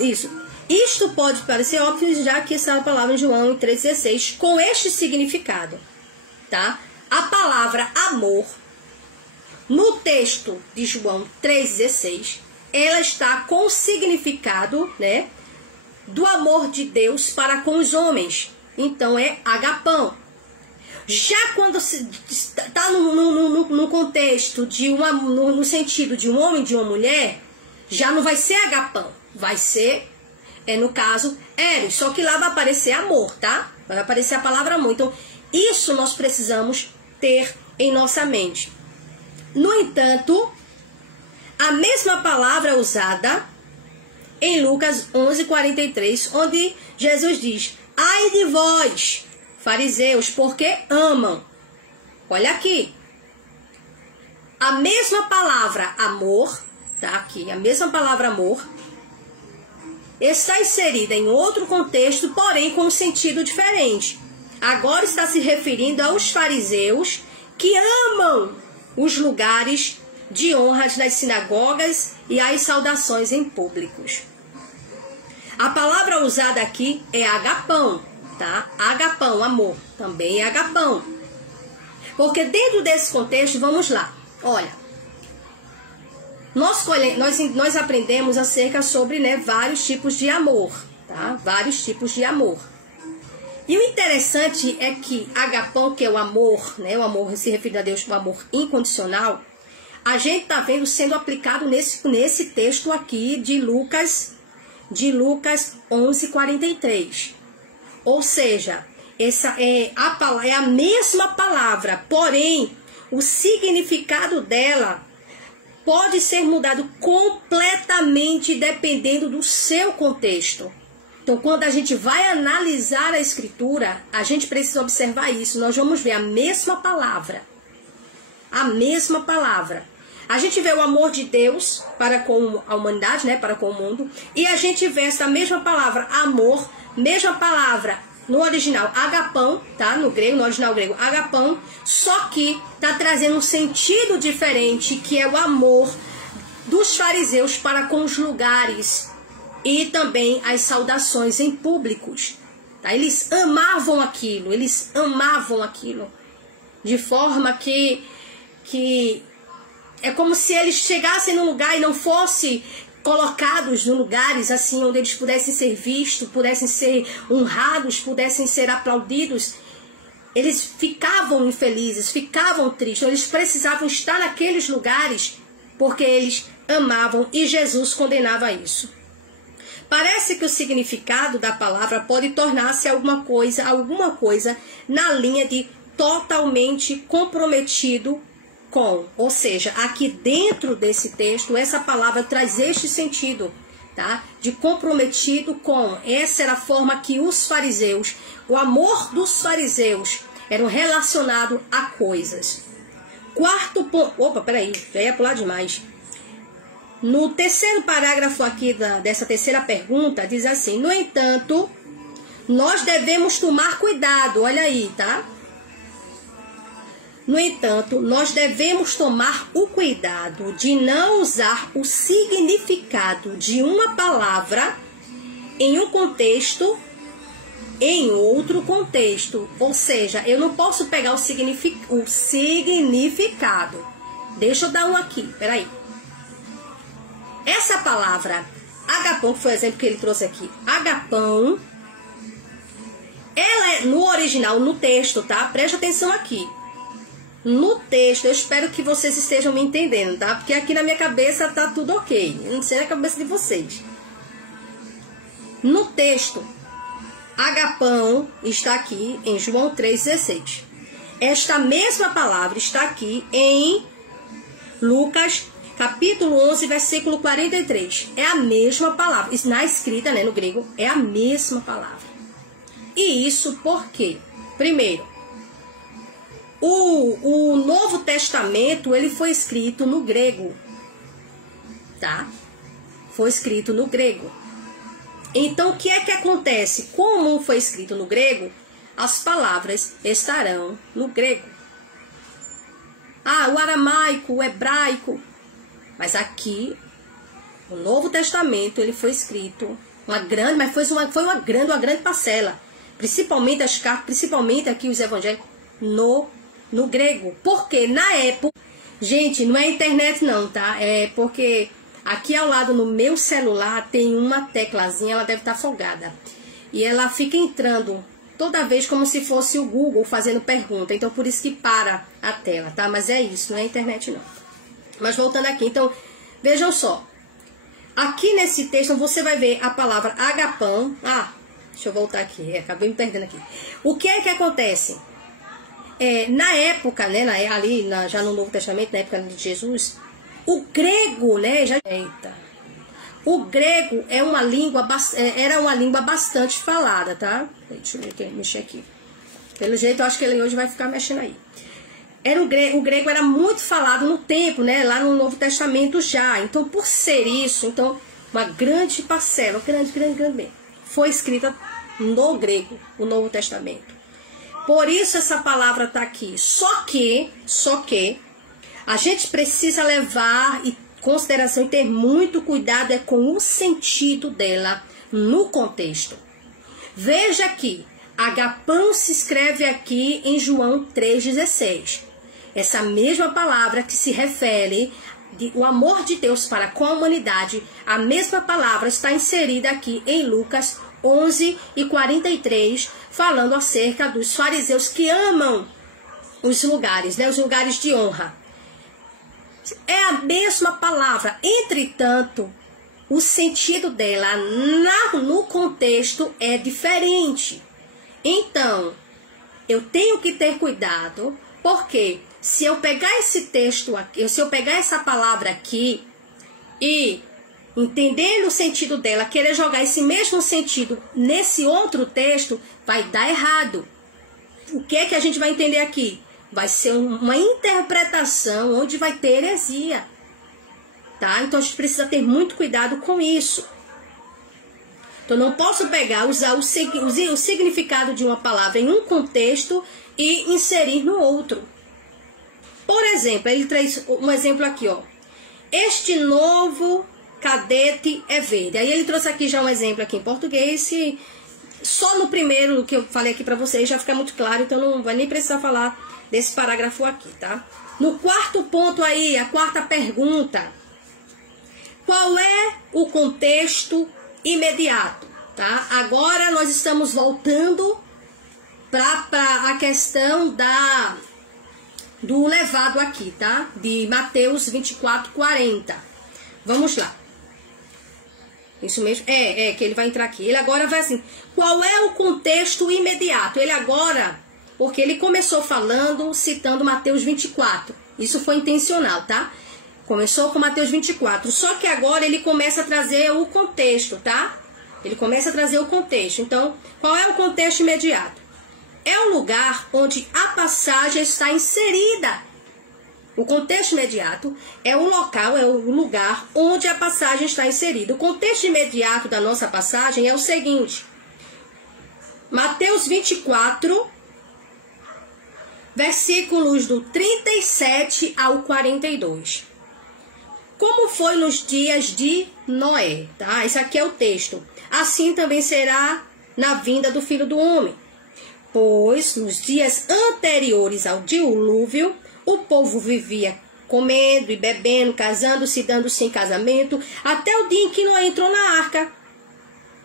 Isso. Isto pode parecer óbvio, já que essa palavra em João 3,16, com este significado. Tá? A palavra amor, no texto de João 3,16, ela está com o significado, né, do amor de Deus para com os homens. Então é agapão. Já quando está no contexto de no sentido de um homem e de uma mulher, já não vai ser agapão, vai ser, no caso, eros. Só que lá vai aparecer amor, tá? Vai aparecer a palavra amor. Então, isso nós precisamos ter em nossa mente. No entanto, a mesma palavra usada em Lucas 11:43, onde Jesus diz: ai de vós, fariseus, porque amam. Olha aqui. A mesma palavra amor, tá aqui, a mesma palavra amor, está inserida em outro contexto, porém com um sentido diferente. Agora está se referindo aos fariseus que amam os lugares de honras nas sinagogas e as saudações em públicos. A palavra usada aqui é agapão, tá? Agapão, amor, também é agapão. Porque dentro desse contexto, vamos lá, olha, nós aprendemos acerca sobre, né, vários tipos de amor, tá? Vários tipos de amor. E o interessante é que agapão, que é o amor, né, o amor se refere a Deus, o amor incondicional, a gente está vendo sendo aplicado nesse texto aqui de Lucas 11:43. Ou seja, essa é a mesma palavra, porém o significado dela pode ser mudado completamente dependendo do seu contexto. Então, quando a gente vai analisar a escritura, a gente precisa observar isso. Nós vamos ver a mesma palavra. A mesma palavra. A gente vê o amor de Deus para com a humanidade, né, para com o mundo. E a gente vê essa mesma palavra, amor, mesma palavra no original, agapão, tá? No grego, no original grego, agapão. Só que tá trazendo um sentido diferente, que é o amor dos fariseus para com os lugares e também as saudações em públicos. Tá? Eles amavam aquilo, de forma que é como se eles chegassem num lugar e não fossem colocados em lugares assim onde eles pudessem ser vistos, pudessem ser honrados, pudessem ser aplaudidos. Eles ficavam infelizes, ficavam tristes, eles precisavam estar naqueles lugares porque eles amavam e Jesus condenava isso. Parece que o significado da palavra pode tornar-se alguma coisa na linha de totalmente comprometido com. Ou seja, aqui dentro desse texto, essa palavra traz este sentido, tá? De comprometido com. Essa era a forma que os fariseus, o amor dos fariseus, eram relacionado a coisas. Quarto ponto. Opa, peraí, já ia pular demais. No terceiro parágrafo aqui dessa terceira pergunta, diz assim: no entanto, nós devemos tomar cuidado, olha aí, tá? No entanto, nós devemos tomar o cuidado de não usar o significado de uma palavra em um contexto, em outro contexto. Ou seja, eu não posso pegar o significado. Deixa eu dar um aqui, peraí. Essa palavra agapão, que foi o exemplo que ele trouxe aqui, agapão, ela é no original, no texto, tá? Preste atenção aqui. No texto, eu espero que vocês estejam me entendendo, tá? Porque aqui na minha cabeça tá tudo ok. Eu não sei na cabeça de vocês. No texto, agapão está aqui em João 3,16. Esta mesma palavra está aqui em Lucas capítulo 11, versículo 43. É a mesma palavra. Na escrita, né, no grego, é a mesma palavra. E isso por quê? Primeiro, o Novo Testamento, ele foi escrito no grego. Tá? Foi escrito no grego. Então, o que é que acontece? Como foi escrito no grego, as palavras estarão no grego. O aramaico, o hebraico. Mas aqui, o Novo Testamento, ele foi escrito foi uma grande parcela, principalmente as cartas, principalmente aqui os evangelhos, no grego. Porque na época, gente, não é internet não, tá? É porque aqui ao lado no meu celular tem uma teclazinha, ela deve estar folgada. E ela fica entrando toda vez como se fosse o Google fazendo pergunta. Então por isso que para a tela, tá? Mas é isso, não é internet não. Mas voltando aqui, então, vejam só. Aqui nesse texto você vai ver a palavra agapão. Deixa eu voltar aqui, acabei me perdendo aqui. O que é que acontece? Na época, né, já no Novo Testamento, na época de Jesus, o grego, né, o grego era uma língua bastante falada, tá? Deixa eu ver aqui, mexer aqui. Pelo jeito, eu acho que ele hoje vai ficar mexendo aí. O grego era muito falado no tempo, né? Lá no Novo Testamento já. Então, por ser isso, então, uma grande parcela, grande bem, foi escrita no grego, o Novo Testamento. Por isso essa palavra está aqui. Só que, a gente precisa levar em consideração e ter muito cuidado com o sentido dela no contexto. Veja aqui, agapão se escreve aqui em João 3,16. Essa mesma palavra que se refere o amor de Deus para com a humanidade, a mesma palavra está inserida aqui em Lucas 11:43, falando acerca dos fariseus que amam os lugares, né, os lugares de honra. É a mesma palavra, entretanto, o sentido dela no contexto é diferente. Então, eu tenho que ter cuidado, porque se eu pegar esse texto aqui, se eu pegar essa palavra aqui e entendendo o sentido dela, querer jogar esse mesmo sentido nesse outro texto, vai dar errado. O que é que a gente vai entender aqui? Vai ser uma interpretação onde vai ter heresia. Tá? Então a gente precisa ter muito cuidado com isso. Então não posso usar o significado de uma palavra em um contexto e inserir no outro. Por exemplo, ele traz um exemplo aqui, ó. Este novo cadete é verde. Aí ele trouxe aqui já um exemplo aqui em português, e só no primeiro que eu falei aqui pra vocês já fica muito claro, então não vai nem precisar falar desse parágrafo aqui, tá? No quarto ponto aí, a quarta pergunta. Qual é o contexto imediato, tá? Agora nós estamos voltando para a questão do levado aqui, tá? De Mateus 24, 40. Vamos lá. Isso mesmo? Que ele vai entrar aqui. Ele agora vai assim, qual é o contexto imediato? Ele agora, porque ele começou falando, citando Mateus 24. Isso foi intencional, tá? Começou com Mateus 24. Só que agora ele começa a trazer o contexto, tá? Ele começa a trazer o contexto. Então, qual é o contexto imediato? É o lugar onde a passagem está inserida. O contexto imediato é o local, é o lugar onde a passagem está inserida. O contexto imediato da nossa passagem é o seguinte. Mateus 24, versículos do 37 ao 42. Como foi nos dias de Noé, tá? Esse aqui é o texto. Assim também será na vinda do Filho do Homem. Pois nos dias anteriores ao dilúvio, o povo vivia comendo e bebendo, casando-se e dando-se em casamento, até o dia em que Noé entrou na arca.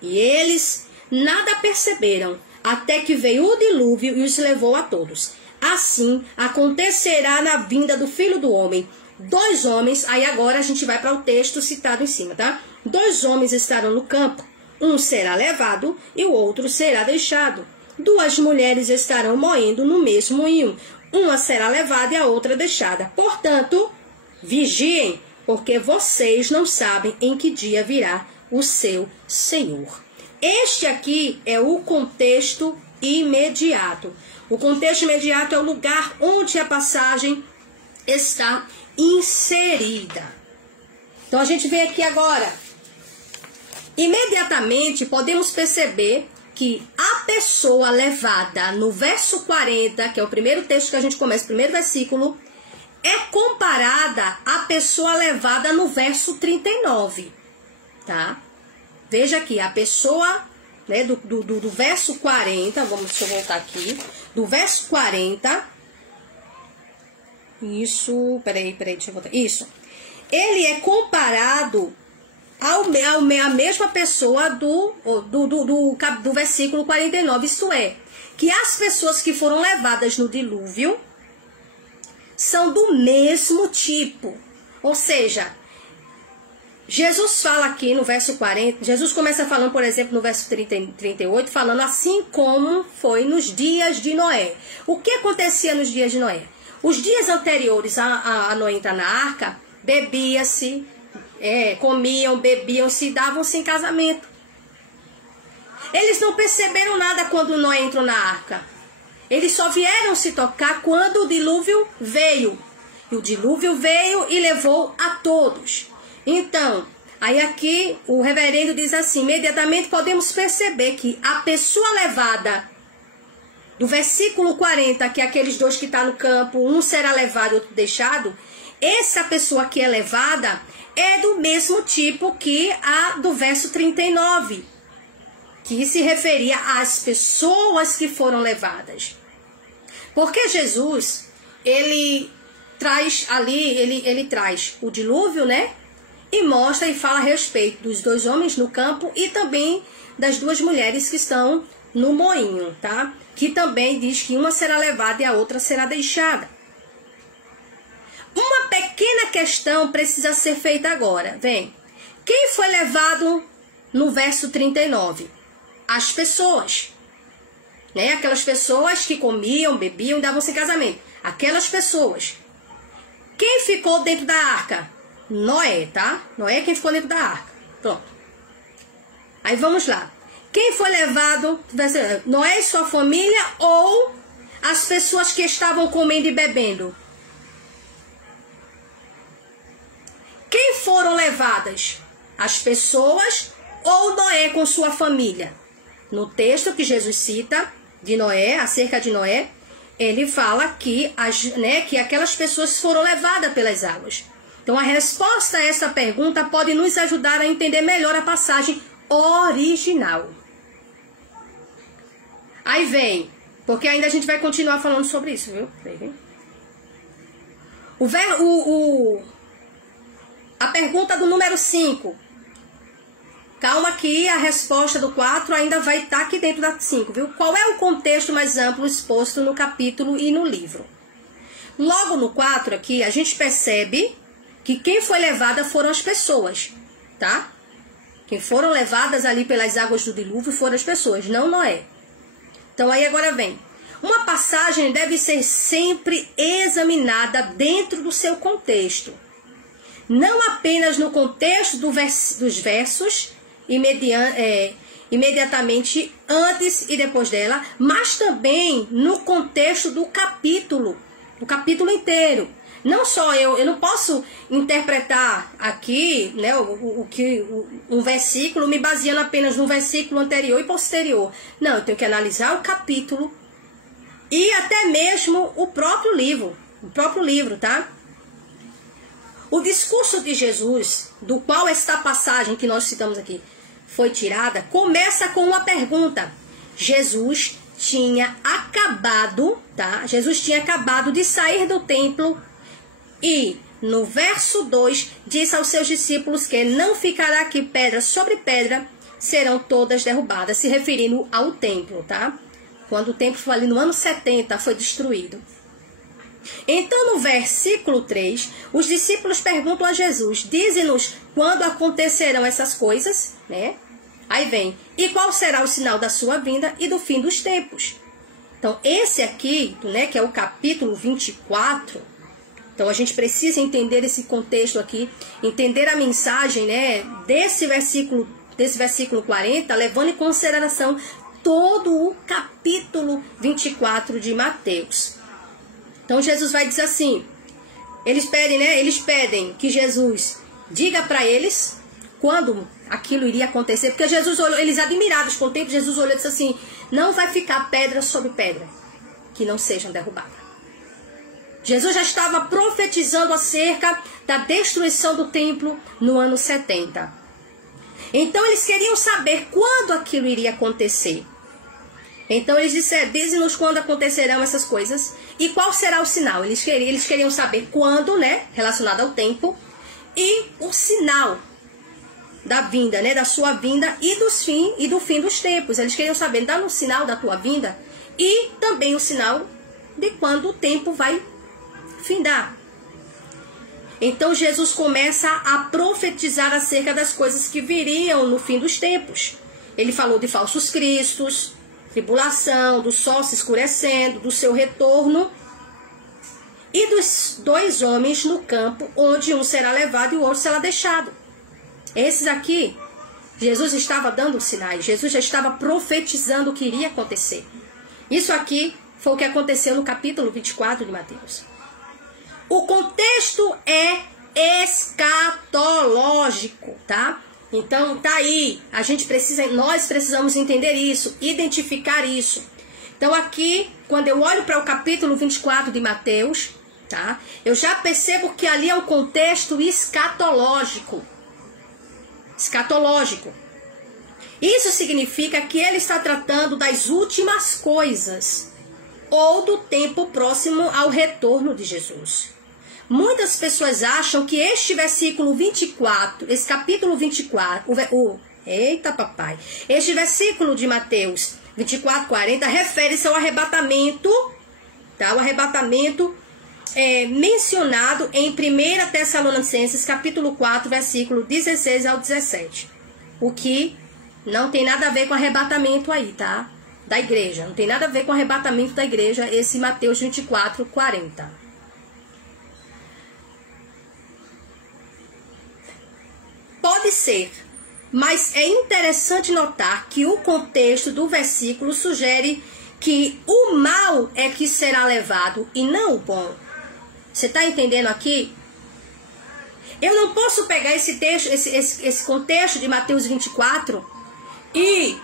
E eles nada perceberam, até que veio o dilúvio e os levou a todos. Assim acontecerá na vinda do Filho do Homem. 2 homens, aí agora a gente vai para o texto citado em cima, tá? 2 homens estarão no campo, um será levado e o outro será deixado. 2 mulheres estarão moendo no mesmo moinho, uma será levada e a outra deixada. Portanto, vigiem, porque vocês não sabem em que dia virá o seu Senhor. Este aqui é o contexto imediato. O contexto imediato é o lugar onde a passagem está inserida. Então a gente vê aqui agora. Imediatamente podemos perceber que a pessoa levada no verso 40, que é o primeiro texto que a gente começa, o primeiro versículo, é comparada à pessoa levada no verso 39, tá? Veja aqui, a pessoa, né, do verso 40, deixa eu voltar aqui, do verso 40, peraí, deixa eu voltar, isso, ele é comparado a mesma pessoa do versículo 49, isto é, que as pessoas que foram levadas no dilúvio são do mesmo tipo. Ou seja, Jesus fala aqui no verso 40, Jesus começa falando, por exemplo, no verso 38, falando assim como foi nos dias de Noé. O que acontecia nos dias de Noé? Os dias anteriores a Noé entrar na arca, bebia-se, comiam, bebiam, se davam-se em casamento. Eles não perceberam nada quando Noé entrou na arca. Eles só vieram se tocar quando o dilúvio veio. E o dilúvio veio e levou a todos. Então, aí aqui o reverendo diz assim, imediatamente podemos perceber que a pessoa levada do versículo 40, que é aqueles 2 que estão no campo, um será levado e outro deixado, essa pessoa que é levada é do mesmo tipo que a do verso 39, que se referia às pessoas que foram levadas. Porque Jesus, ele traz ali, ele traz o dilúvio, né? E mostra e fala a respeito dos 2 homens no campo e também das 2 mulheres que estão no moinho, tá? Que também diz que uma será levada e a outra será deixada. Uma pequena questão precisa ser feita agora. Vem. Quem foi levado no verso 39? As pessoas. Né? Aquelas pessoas que comiam, bebiam e davam-se em casamento. Aquelas pessoas. Quem ficou dentro da arca? Noé, tá? Noé é quem ficou dentro da arca. Pronto. Aí vamos lá. Quem foi levado? Noé e sua família ou as pessoas que estavam comendo e bebendo? Quem foram levadas? As pessoas ou Noé com sua família? No texto que Jesus cita de Noé, acerca de Noé, ele fala que, que aquelas pessoas foram levadas pelas águas. Então a resposta a essa pergunta pode nos ajudar a entender melhor a passagem original. Aí vem, porque ainda a gente vai continuar falando sobre isso, viu? A pergunta do número 5. Calma que a resposta do 4 ainda vai estar aqui dentro da 5, viu? Qual é o contexto mais amplo exposto no capítulo e no livro? Logo no 4 aqui, a gente percebe que quem foi levada foram as pessoas, tá? Quem foram levadas ali pelas águas do dilúvio foram as pessoas, não Noé. Então aí agora vem. Uma passagem deve ser sempre examinada dentro do seu contexto. Não apenas no contexto dos versos imediatamente antes e depois dela, mas também no contexto do capítulo inteiro. Não só eu não posso interpretar aqui, né, um versículo me baseando apenas no versículo anterior e posterior. Não, eu tenho que analisar o capítulo e até mesmo o próprio livro, tá? O discurso de Jesus, do qual esta passagem que nós citamos aqui foi tirada, começa com uma pergunta. Jesus tinha acabado, tá? Jesus tinha acabado de sair do templo e no verso 2 disse aos seus discípulos que não ficará aqui pedra sobre pedra, serão todas derrubadas, se referindo ao templo, tá? Quando o templo foi ali no ano 70, foi destruído. Então, no versículo 3, os discípulos perguntam a Jesus, dize-nos quando acontecerão essas coisas, né? Aí vem, e qual será o sinal da sua vinda e do fim dos tempos? Então, esse aqui, né, que é o capítulo 24, então a gente precisa entender esse contexto aqui, entender a mensagem, né, desse versículo 40, levando em consideração todo o capítulo 24 de Mateus. Então Jesus vai dizer assim, eles pedem que Jesus diga para eles quando aquilo iria acontecer, porque Jesus olhou, eles admirados com o tempo, Jesus olhou e disse assim, não vai ficar pedra sobre pedra que não sejam derrubadas. Jesus já estava profetizando acerca da destruição do templo no ano 70. Então eles queriam saber quando aquilo iria acontecer. Então eles disseram, dize-nos quando acontecerão essas coisas e qual será o sinal. Eles queriam saber quando, né, relacionado ao tempo, e o sinal da vinda, né, da sua vinda e do fim dos tempos. Eles queriam saber, dá no sinal da tua vinda e também o sinal de quando o tempo vai findar. Então Jesus começa a profetizar acerca das coisas que viriam no fim dos tempos. Ele falou de falsos cristos, tribulação, do sol se escurecendo, do seu retorno e dos dois homens no campo, onde um será levado e o outro será deixado. Esses aqui, Jesus estava dando sinais, Jesus já estava profetizando o que iria acontecer. Isso aqui foi o que aconteceu no capítulo 24 de Mateus. O contexto é escatológico, tá? Então, tá aí, nós precisamos entender isso, identificar isso. Então, aqui, quando eu olho para o capítulo 24 de Mateus, tá? Eu já percebo que ali é um contexto escatológico. Escatológico. Isso significa que ele está tratando das últimas coisas, ou do tempo próximo ao retorno de Jesus. Muitas pessoas acham que este versículo 24, esse capítulo 24, este versículo de Mateus 24, 40, refere-se ao arrebatamento, tá? O arrebatamento mencionado em 1 Tessalonicenses, capítulo 4, versículo 16 ao 17. O que não tem nada a ver com arrebatamento aí, tá? Da igreja. Não tem nada a ver com arrebatamento da igreja, esse Mateus 24, 40. Pode ser, mas é interessante notar que o contexto do versículo sugere que o mal é que será levado e não o bom. Você está entendendo aqui? Eu não posso pegar esse texto, esse contexto de Mateus 24 e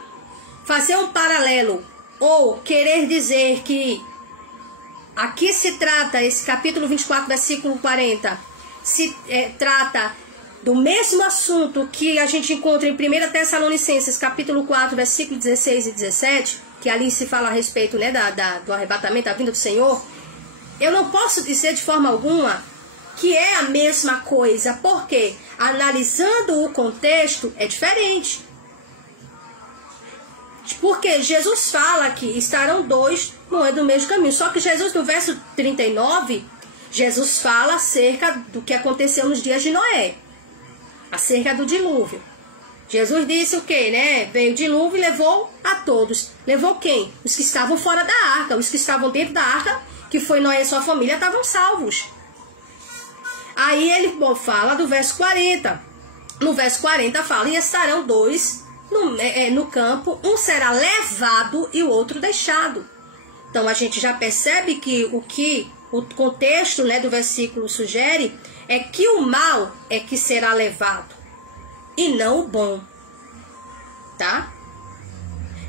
fazer um paralelo ou querer dizer que aqui se trata, esse capítulo 24, versículo 40, se trata do mesmo assunto que a gente encontra em 1 Tessalonicenses, capítulo 4, versículo 16 e 17, que ali se fala a respeito, né, do arrebatamento, da vinda do Senhor. Eu não posso dizer de forma alguma que é a mesma coisa, porque analisando o contexto é diferente. Porque Jesus fala que estarão dois no mesmo caminho, só que Jesus no verso 39, Jesus fala acerca do que aconteceu nos dias de Noé, acerca do dilúvio. Jesus disse o quê, né? Veio o dilúvio e levou a todos. Levou quem? Os que estavam fora da arca. Os que estavam dentro da arca, que foi Noé e sua família, estavam salvos. Aí ele fala do verso 40. No verso 40 fala, e estarão dois no campo, um será levado e o outro deixado. Então a gente já percebe que o contexto, né, do versículo sugere é que o mal é que será levado e não o bom, tá?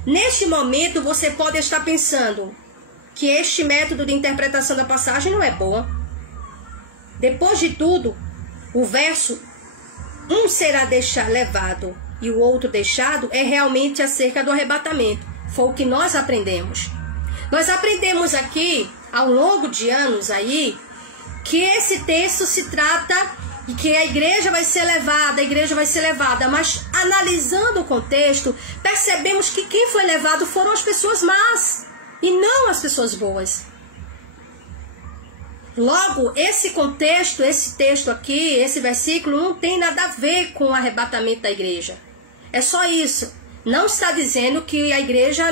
Neste momento você pode estar pensando que este método de interpretação da passagem não é boa. Depois de tudo, o verso um será levado e o outro deixado é realmente acerca do arrebatamento. Foi o que nós aprendemos. Nós aprendemos aqui, ao longo de anos aí, que esse texto se trata de que a igreja vai ser levada, mas analisando o contexto, percebemos que quem foi levado foram as pessoas más e não as pessoas boas. Logo, esse contexto, esse texto aqui, esse versículo não tem nada a ver com o arrebatamento da igreja. É só isso. Não está dizendo que a igreja,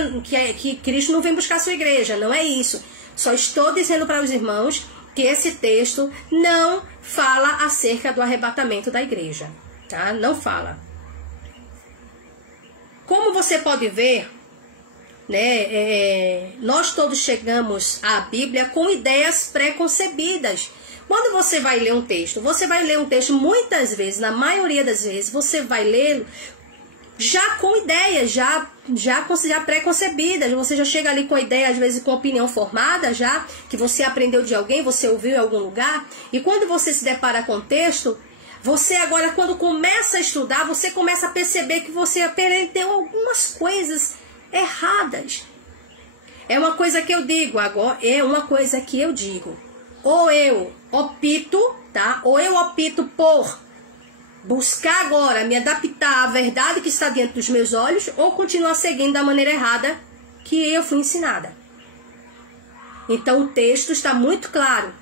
que Cristo não vem buscar a sua igreja. Não é isso. Só estou dizendo para os irmãos que esse texto não fala acerca do arrebatamento da igreja. Tá? Não fala. Como você pode ver, né, nós todos chegamos à Bíblia com ideias pré-concebidas. Quando você vai ler um texto, muitas vezes, na maioria das vezes, você vai lê-lo já com ideias, já pré-concebidas. Você já chega ali com a ideia, às vezes com opinião formada, já que você aprendeu de alguém, você ouviu em algum lugar. E quando você se depara com o texto, você agora, quando começa a estudar, você começa a perceber que você aprendeu algumas coisas erradas. É uma coisa que eu digo agora, ou eu opto, tá? Ou eu opto por buscar agora me adaptar à verdade que está diante dos meus olhos, ou continuar seguindo da maneira errada que eu fui ensinada. Então o texto está muito claro.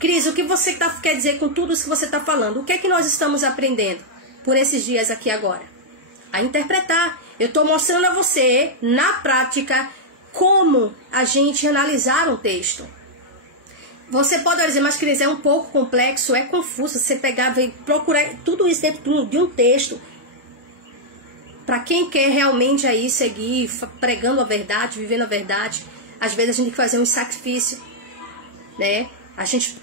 Cris, o que você quer dizer com tudo isso que você está falando? O que é que nós estamos aprendendo por esses dias aqui agora? A interpretar. Eu estou mostrando a você, na prática, como a gente analisar um texto. Você pode dizer, mas Cris, é um pouco complexo, é confuso. Você pegar e procurar tudo isso dentro de um texto. Para quem quer realmente aí seguir pregando a verdade, vivendo a verdade, às vezes a gente tem que fazer um sacrifício, né? A gente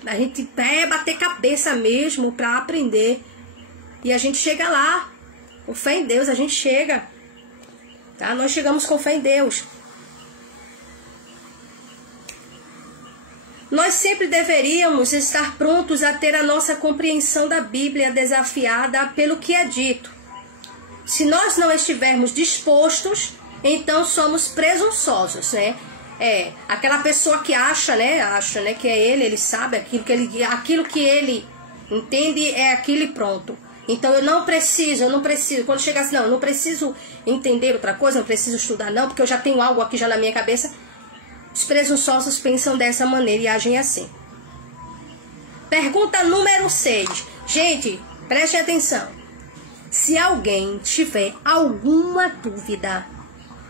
bater cabeça mesmo para aprender. E a gente chega lá. Com fé em Deus, a gente chega. Tá? Nós chegamos com fé em Deus. Nós sempre deveríamos estar prontos a ter a nossa compreensão da Bíblia desafiada pelo que é dito. Se nós não estivermos dispostos, então somos presunçosos, né? Aquela pessoa que acha, né, que é ele sabe aquilo que ele entende é aquilo e pronto. Então eu não preciso, quando chega assim, não, eu não preciso entender outra coisa, não preciso estudar não, porque eu já tenho algo aqui já na minha cabeça. Os presunçosos pensam dessa maneira e agem assim. Pergunta número 6. Gente, preste atenção. Se alguém tiver alguma dúvida,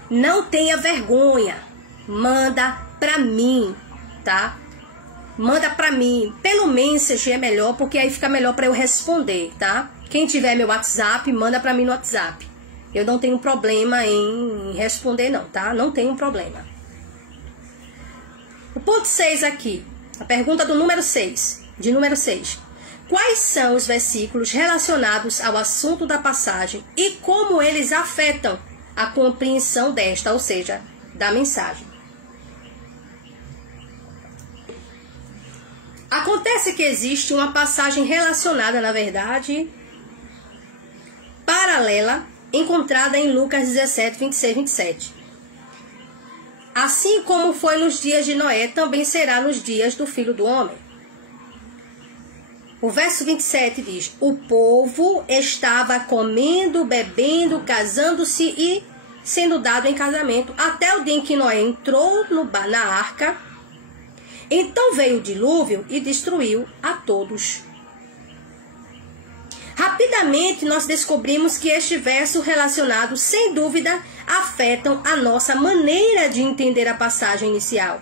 não tenha vergonha. Manda pra mim, tá? Manda pra mim. Pelo Messenger é melhor, porque aí fica melhor pra eu responder, tá? Quem tiver meu WhatsApp, manda pra mim no WhatsApp. Eu não tenho problema em responder não, tá? Não tenho problema. O ponto 6 aqui, a pergunta do número 6, de número 6. Quais são os versículos relacionados ao assunto da passagem e como eles afetam a compreensão desta, ou seja, da mensagem? Acontece que existe uma passagem relacionada, na verdade, paralela, encontrada em Lucas 17, 26, 27. Assim como foi nos dias de Noé, também será nos dias do Filho do Homem. O verso 27 diz: o povo estava comendo, bebendo, casando-se e sendo dado em casamento, até o dia em que Noé entrou na arca. Então veio o dilúvio e destruiu a todos. Rapidamente nós descobrimos que este verso relacionado, sem dúvida, afetam a nossa maneira de entender a passagem inicial.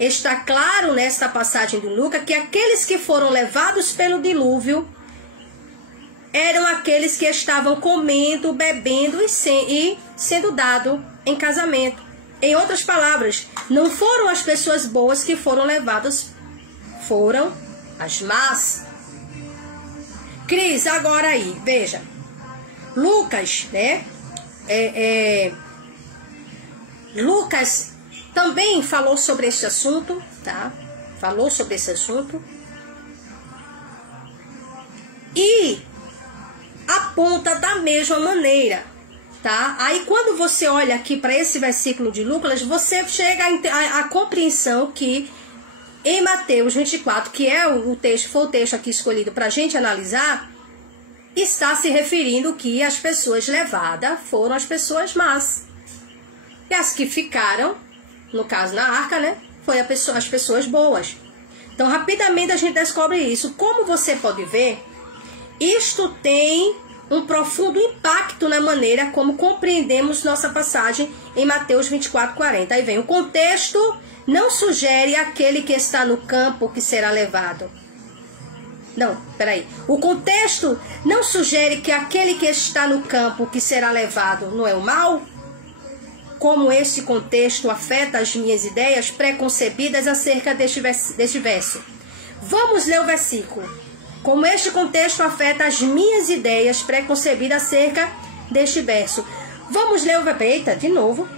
Está claro nesta passagem de Lucas que aqueles que foram levados pelo dilúvio eram aqueles que estavam comendo, bebendo e sendo dado em casamento. Em outras palavras, não foram as pessoas boas que foram levadas, foram as más. Cris, agora aí, veja. Lucas, né? Lucas também falou sobre esse assunto, tá? Falou sobre esse assunto. E aponta da mesma maneira, tá? Aí quando você olha aqui para esse versículo de Lucas, você chega à compreensão que em Mateus 24, que é o texto, foi o texto aqui escolhido para a gente analisar, está se referindo que as pessoas levadas foram as pessoas más. E as que ficaram, no caso na arca, né, foi as pessoas boas. Então, rapidamente a gente descobre isso. Como você pode ver, isto tem um profundo impacto na maneira como compreendemos nossa passagem em Mateus 24, 40. Aí vem, o contexto não sugere aquele que está no campo que será levado. Não, peraí. O contexto não sugere que aquele que está no campo que será levado não é o mal? Como esse contexto afeta as minhas ideias preconcebidas acerca deste verso. Vamos ler o versículo. Como este contexto afeta as minhas ideias preconcebidas acerca deste verso. Vamos ler o... Eita, de novo.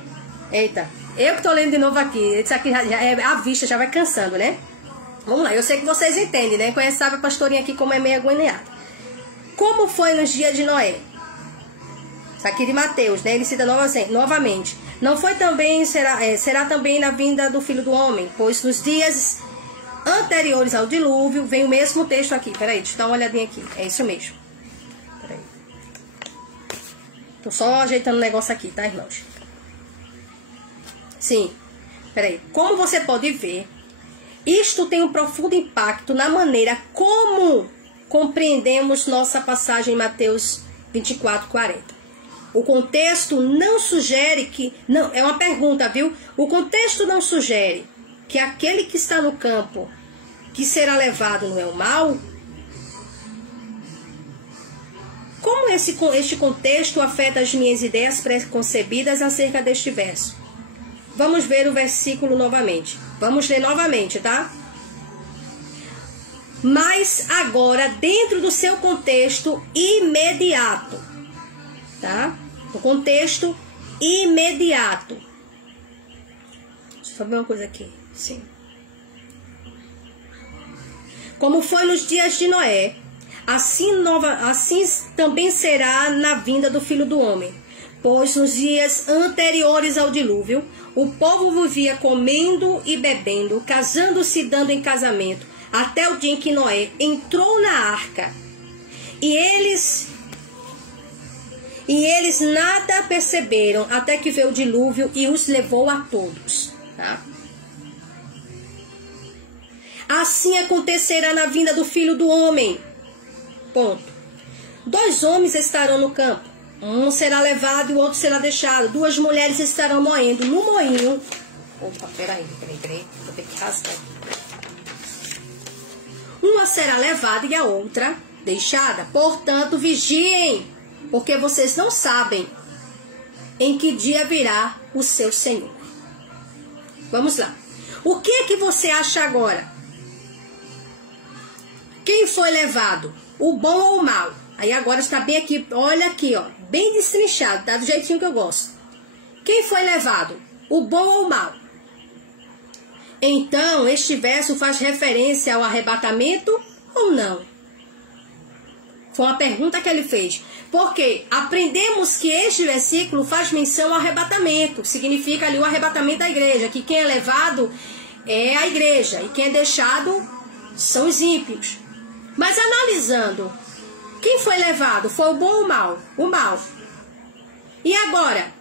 Eita, eu que estou lendo de novo aqui. Isso aqui já é a vista, já vai cansando, né? Vamos lá, eu sei que vocês entendem, né? Conhece, sabe a pastorinha aqui como é meio agoniada. Como foi nos dias de Noé? Isso aqui de Mateus, né? Ele cita novamente. Não foi também, será também na vinda do Filho do Homem, pois nos dias anteriores ao dilúvio, vem o mesmo texto aqui. Peraí, deixa eu dar uma olhadinha aqui. É isso mesmo. Peraí. Tô só ajeitando o negócio aqui, tá, irmãos? Sim. Peraí. Como você pode ver, isto tem um profundo impacto na maneira como compreendemos nossa passagem em Mateus 24, 40. O contexto não sugere que... Não, é uma pergunta, viu? O contexto não sugere que aquele que está no campo que será levado não é o mal? Como este contexto afeta as minhas ideias preconcebidas acerca deste verso? Vamos ver o versículo novamente. Vamos ler novamente, tá? Mas agora, dentro do seu contexto imediato, tá? O contexto imediato. Deixa eu saber uma coisa aqui. Sim. Como foi nos dias de Noé, assim também será na vinda do Filho do Homem. Pois nos dias anteriores ao dilúvio, o povo vivia comendo e bebendo, casando-se e dando em casamento, até o dia em que Noé entrou na arca. E eles nada perceberam, até que veio o dilúvio e os levou a todos. Tá? Assim acontecerá na vinda do Filho do Homem. Ponto. 2 homens estarão no campo. Um será levado e o outro será deixado. 2 mulheres estarão moendo no moinho. Opa, peraí. Vou ter que rasgar. Uma será levada e a outra deixada. Portanto, vigiem, porque vocês não sabem em que dia virá o seu Senhor. Vamos lá. O que é que você acha agora? Quem foi levado? O bom ou o mal? Aí agora está bem aqui, olha aqui, ó, bem destrinchado, tá do jeitinho que eu gosto. Quem foi levado? O bom ou o mal? Então, este verso faz referência ao arrebatamento ou não? Foi uma pergunta que ele fez. Porque aprendemos que este versículo faz menção ao arrebatamento. Significa ali o arrebatamento da igreja. Que quem é levado é a igreja. E quem é deixado são os ímpios. Mas analisando, quem foi levado? Foi o bom ou o mal? O mal. E agora?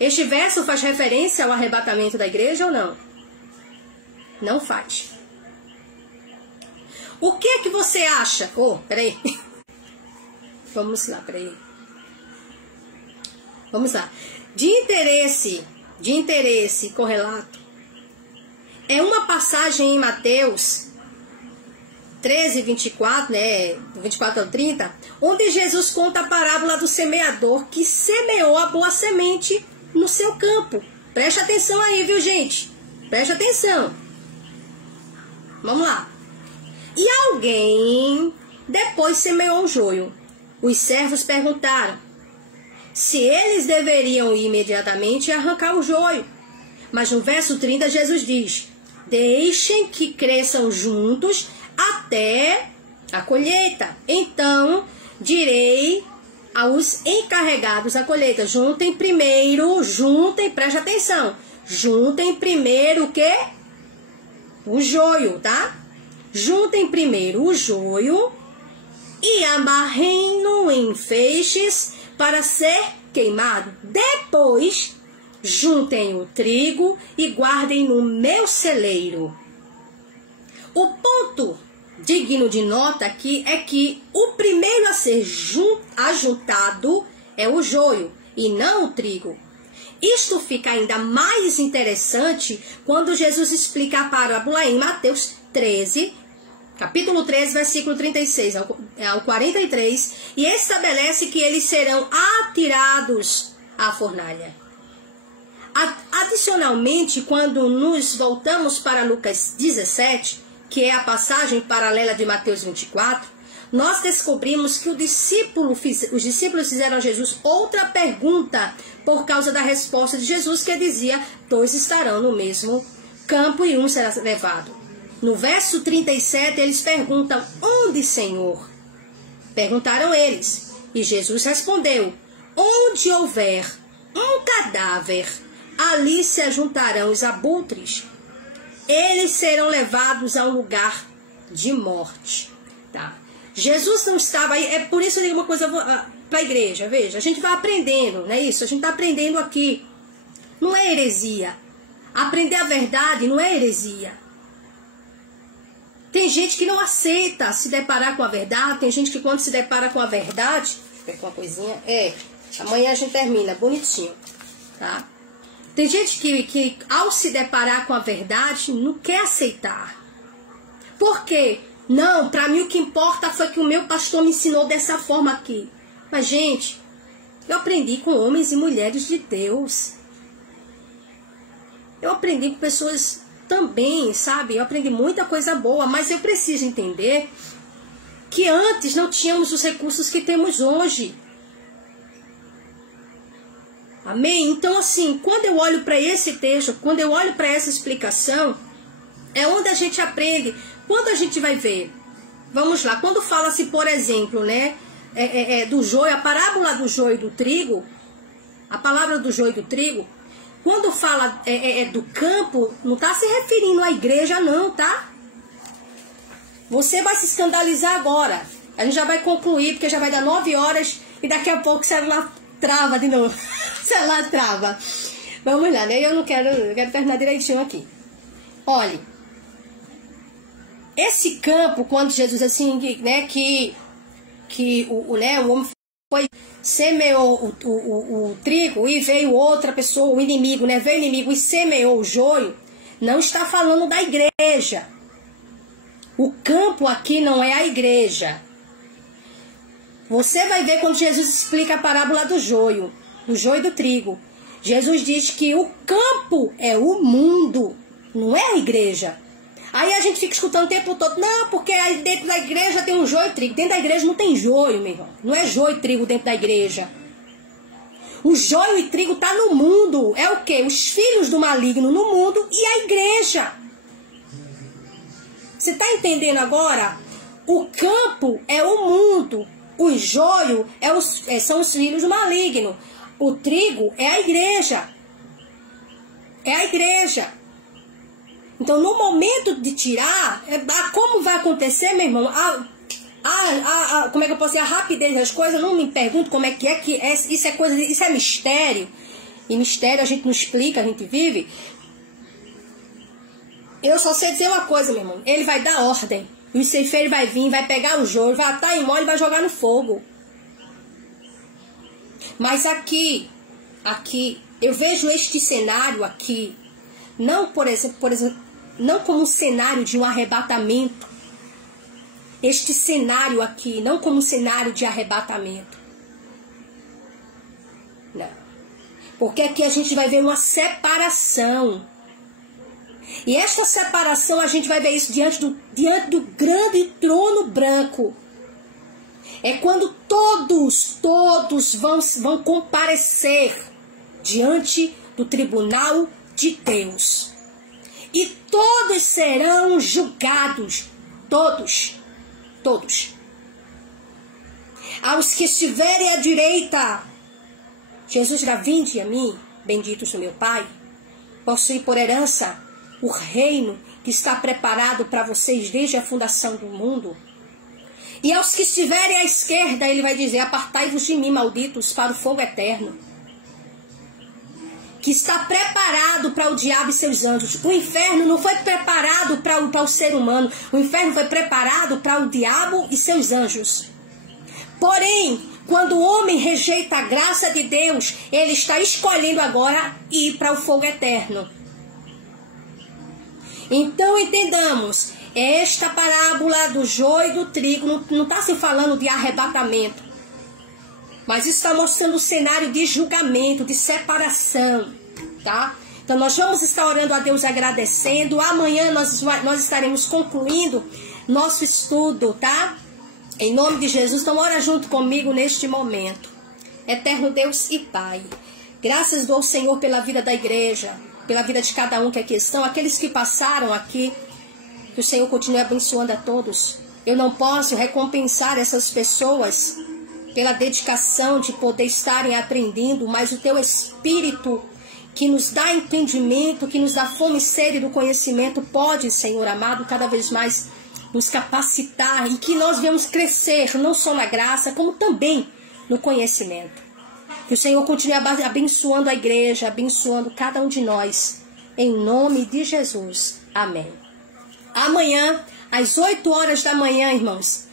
Este verso faz referência ao arrebatamento da igreja ou não? Não faz. O que é que você acha? Peraí. Vamos lá, peraí. Vamos lá. De interesse correlato, é uma passagem em Mateus 13, 24, né? 24 ao 30, onde Jesus conta a parábola do semeador que semeou a boa semente no seu campo. Preste atenção aí, viu, gente? Preste atenção. Vamos lá. E alguém depois semeou o joio. Os servos perguntaram se eles deveriam ir imediatamente e arrancar o joio. Mas no verso 30 Jesus diz: deixem que cresçam juntos até a colheita. Então direi aos encarregados da colheita: juntem, preste atenção, juntem primeiro o quê? O joio, tá? Juntem primeiro o joio e amarrem-no em feixes para ser queimado. Depois, juntem o trigo e guardem no meu celeiro. O ponto digno de nota aqui é que o primeiro a ser ajuntado é o joio e não o trigo. Isto fica ainda mais interessante quando Jesus explica a parábola em Mateus 13, capítulo 13, versículo 36 ao 43, e estabelece que eles serão atirados à fornalha. Adicionalmente, quando nos voltamos para Lucas 17, que é a passagem paralela de Mateus 24, nós descobrimos que os discípulos fizeram a Jesus outra pergunta por causa da resposta de Jesus, que dizia: dois estarão no mesmo campo e um será levado. No verso 37, eles perguntam: onde, Senhor? Perguntaram eles. E Jesus respondeu: onde houver um cadáver, ali se ajuntarão os abutres. Eles serão levados a um lugar de morte. Tá? Jesus não estava aí. É por isso que eu digo uma coisa para a igreja. Veja, a gente vai aprendendo, não é isso? A gente está aprendendo aqui. Não é heresia. Aprender a verdade não é heresia. Tem gente que não aceita se deparar com a verdade. Tem gente que quando se depara com a verdade... Deixa eu ver uma coisinha. Amanhã a gente termina bonitinho. Tá? Tem gente que ao se deparar com a verdade não quer aceitar. Por quê? Não, para mim o que importa foi que o meu pastor me ensinou dessa forma aqui. Mas, gente, eu aprendi com homens e mulheres de Deus. Eu aprendi com pessoas também, sabe? Eu aprendi muita coisa boa, mas eu preciso entender que antes não tínhamos os recursos que temos hoje. Amém? Então, assim, quando eu olho para esse texto, quando eu olho para essa explicação, é onde a gente aprende. Quando a gente vai ver, vamos lá, quando fala-se, por exemplo, né, do joio, a parábola do joio e do trigo, a palavra do joio e do trigo, quando fala do campo, não está se referindo à igreja não, tá? Você vai se escandalizar agora. A gente já vai concluir, porque já vai dar 9 horas e daqui a pouco o celular trava de novo. O celular trava. Vamos lá, né? Eu quero terminar direitinho aqui. Olha, esse campo, quando Jesus assim, né, que o homem foi, semeou o trigo e veio outra pessoa, o inimigo, né, veio o inimigo e semeou o joio, não está falando da igreja. O campo aqui não é a igreja. Você vai ver quando Jesus explica a parábola do joio e do trigo. Jesus diz que o campo é o mundo, não é a igreja. Aí a gente fica escutando o tempo todo: não, porque aí dentro da igreja tem um joio e trigo. Dentro da igreja não tem joio, meu irmão. Não é joio e trigo dentro da igreja. O joio e trigo está no mundo. É o quê? Os filhos do maligno no mundo e a igreja. Você está entendendo agora? O campo é o mundo. O joio são os filhos do maligno. O trigo é a igreja. É a igreja. Então, no momento de tirar, como vai acontecer, meu irmão? Como é que eu posso dizer? A rapidez das coisas, eu não me pergunto como é que isso é coisa, isso é mistério. E mistério a gente não explica, a gente vive. Eu só sei dizer uma coisa, meu irmão. Ele vai dar ordem. E o ceifeiro vai vir, vai pegar o joio, vai atar em mole e vai jogar no fogo. Mas aqui, eu vejo este cenário aqui, não, por exemplo, não como um cenário de um arrebatamento. Este cenário aqui, não como um cenário de arrebatamento. Não. Porque aqui a gente vai ver uma separação. E esta separação, a gente vai ver isso diante do grande trono branco. É quando todos vão comparecer diante do tribunal de Deus. E todos serão julgados. Todos. Aos que estiverem à direita, Jesus dirá: vinde a mim, benditos do meu Pai, possui por herança o reino que está preparado para vocês desde a fundação do mundo. E aos que estiverem à esquerda, ele vai dizer: apartai-vos de mim, malditos, para o fogo eterno, que está preparado para o diabo e seus anjos. O inferno não foi preparado para o ser humano. O inferno foi preparado para o diabo e seus anjos. Porém, quando o homem rejeita a graça de Deus, ele está escolhendo agora ir para o fogo eterno. Então entendamos, esta parábola do joio e do trigo não está se falando de arrebatamento, mas está mostrando o cenário de julgamento, de separação, tá? Então nós vamos estar orando a Deus, agradecendo. Amanhã nós estaremos concluindo nosso estudo, tá? Em nome de Jesus, então ora junto comigo neste momento. Eterno Deus e Pai, graças dou ao Senhor pela vida da igreja, pela vida de cada um que aqui estão, aqueles que passaram aqui, que o Senhor continue abençoando a todos. Eu não posso recompensar essas pessoas pela dedicação de poder estarem aprendendo, mas o Teu Espírito, que nos dá entendimento, que nos dá fome e sede do conhecimento, pode, Senhor amado, cada vez mais nos capacitar e que nós venhamos crescer, não só na graça, como também no conhecimento. Que o Senhor continue abençoando a igreja, abençoando cada um de nós. Em nome de Jesus. Amém. Amanhã, às 8 horas da manhã, irmãos,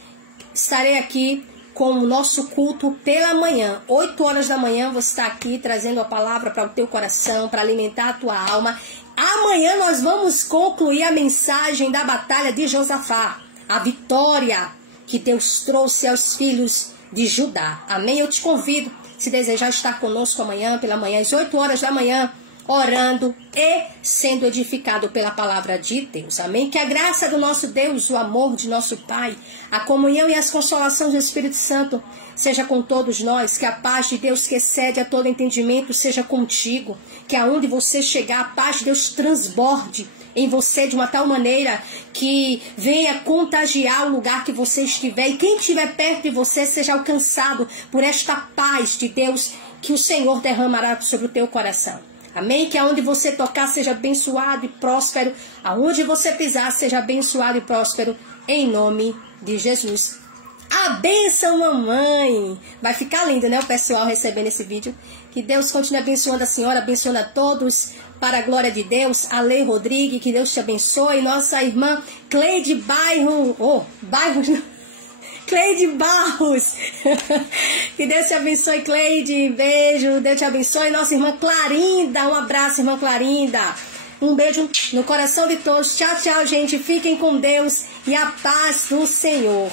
estarei aqui com o nosso culto pela manhã. 8 horas da manhã, você está aqui trazendo a palavra para o teu coração, para alimentar a tua alma. Amanhã nós vamos concluir a mensagem da batalha de Josafá, a vitória que Deus trouxe aos filhos de Judá. Amém? Eu te convido, se desejar estar conosco amanhã, pela manhã, às 8 horas da manhã, orando e sendo edificado pela palavra de Deus. Amém? Que a graça do nosso Deus, o amor de nosso Pai, a comunhão e as consolações do Espírito Santo seja com todos nós. Que a paz de Deus, que excede a todo entendimento, seja contigo. Que aonde você chegar, a paz de Deus transborde em você de uma tal maneira que venha contagiar o lugar que você estiver, e quem estiver perto de você seja alcançado por esta paz de Deus que o Senhor derramará sobre o teu coração. Amém? Que aonde você tocar seja abençoado e próspero, aonde você pisar seja abençoado e próspero, em nome de Jesus. A bênção, mamãe! Vai ficar lindo, né, o pessoal recebendo esse vídeo. Que Deus continue abençoando a senhora, abençoando a todos, para a glória de Deus. Ale Rodrigues, que Deus te abençoe. Nossa irmã Cleide Cleide Barros. Que Deus te abençoe, Cleide. Beijo, Deus te abençoe. Nossa irmã Clarinda, um abraço, irmã Clarinda. Um beijo no coração de todos. Tchau, tchau, gente. Fiquem com Deus e a paz do Senhor.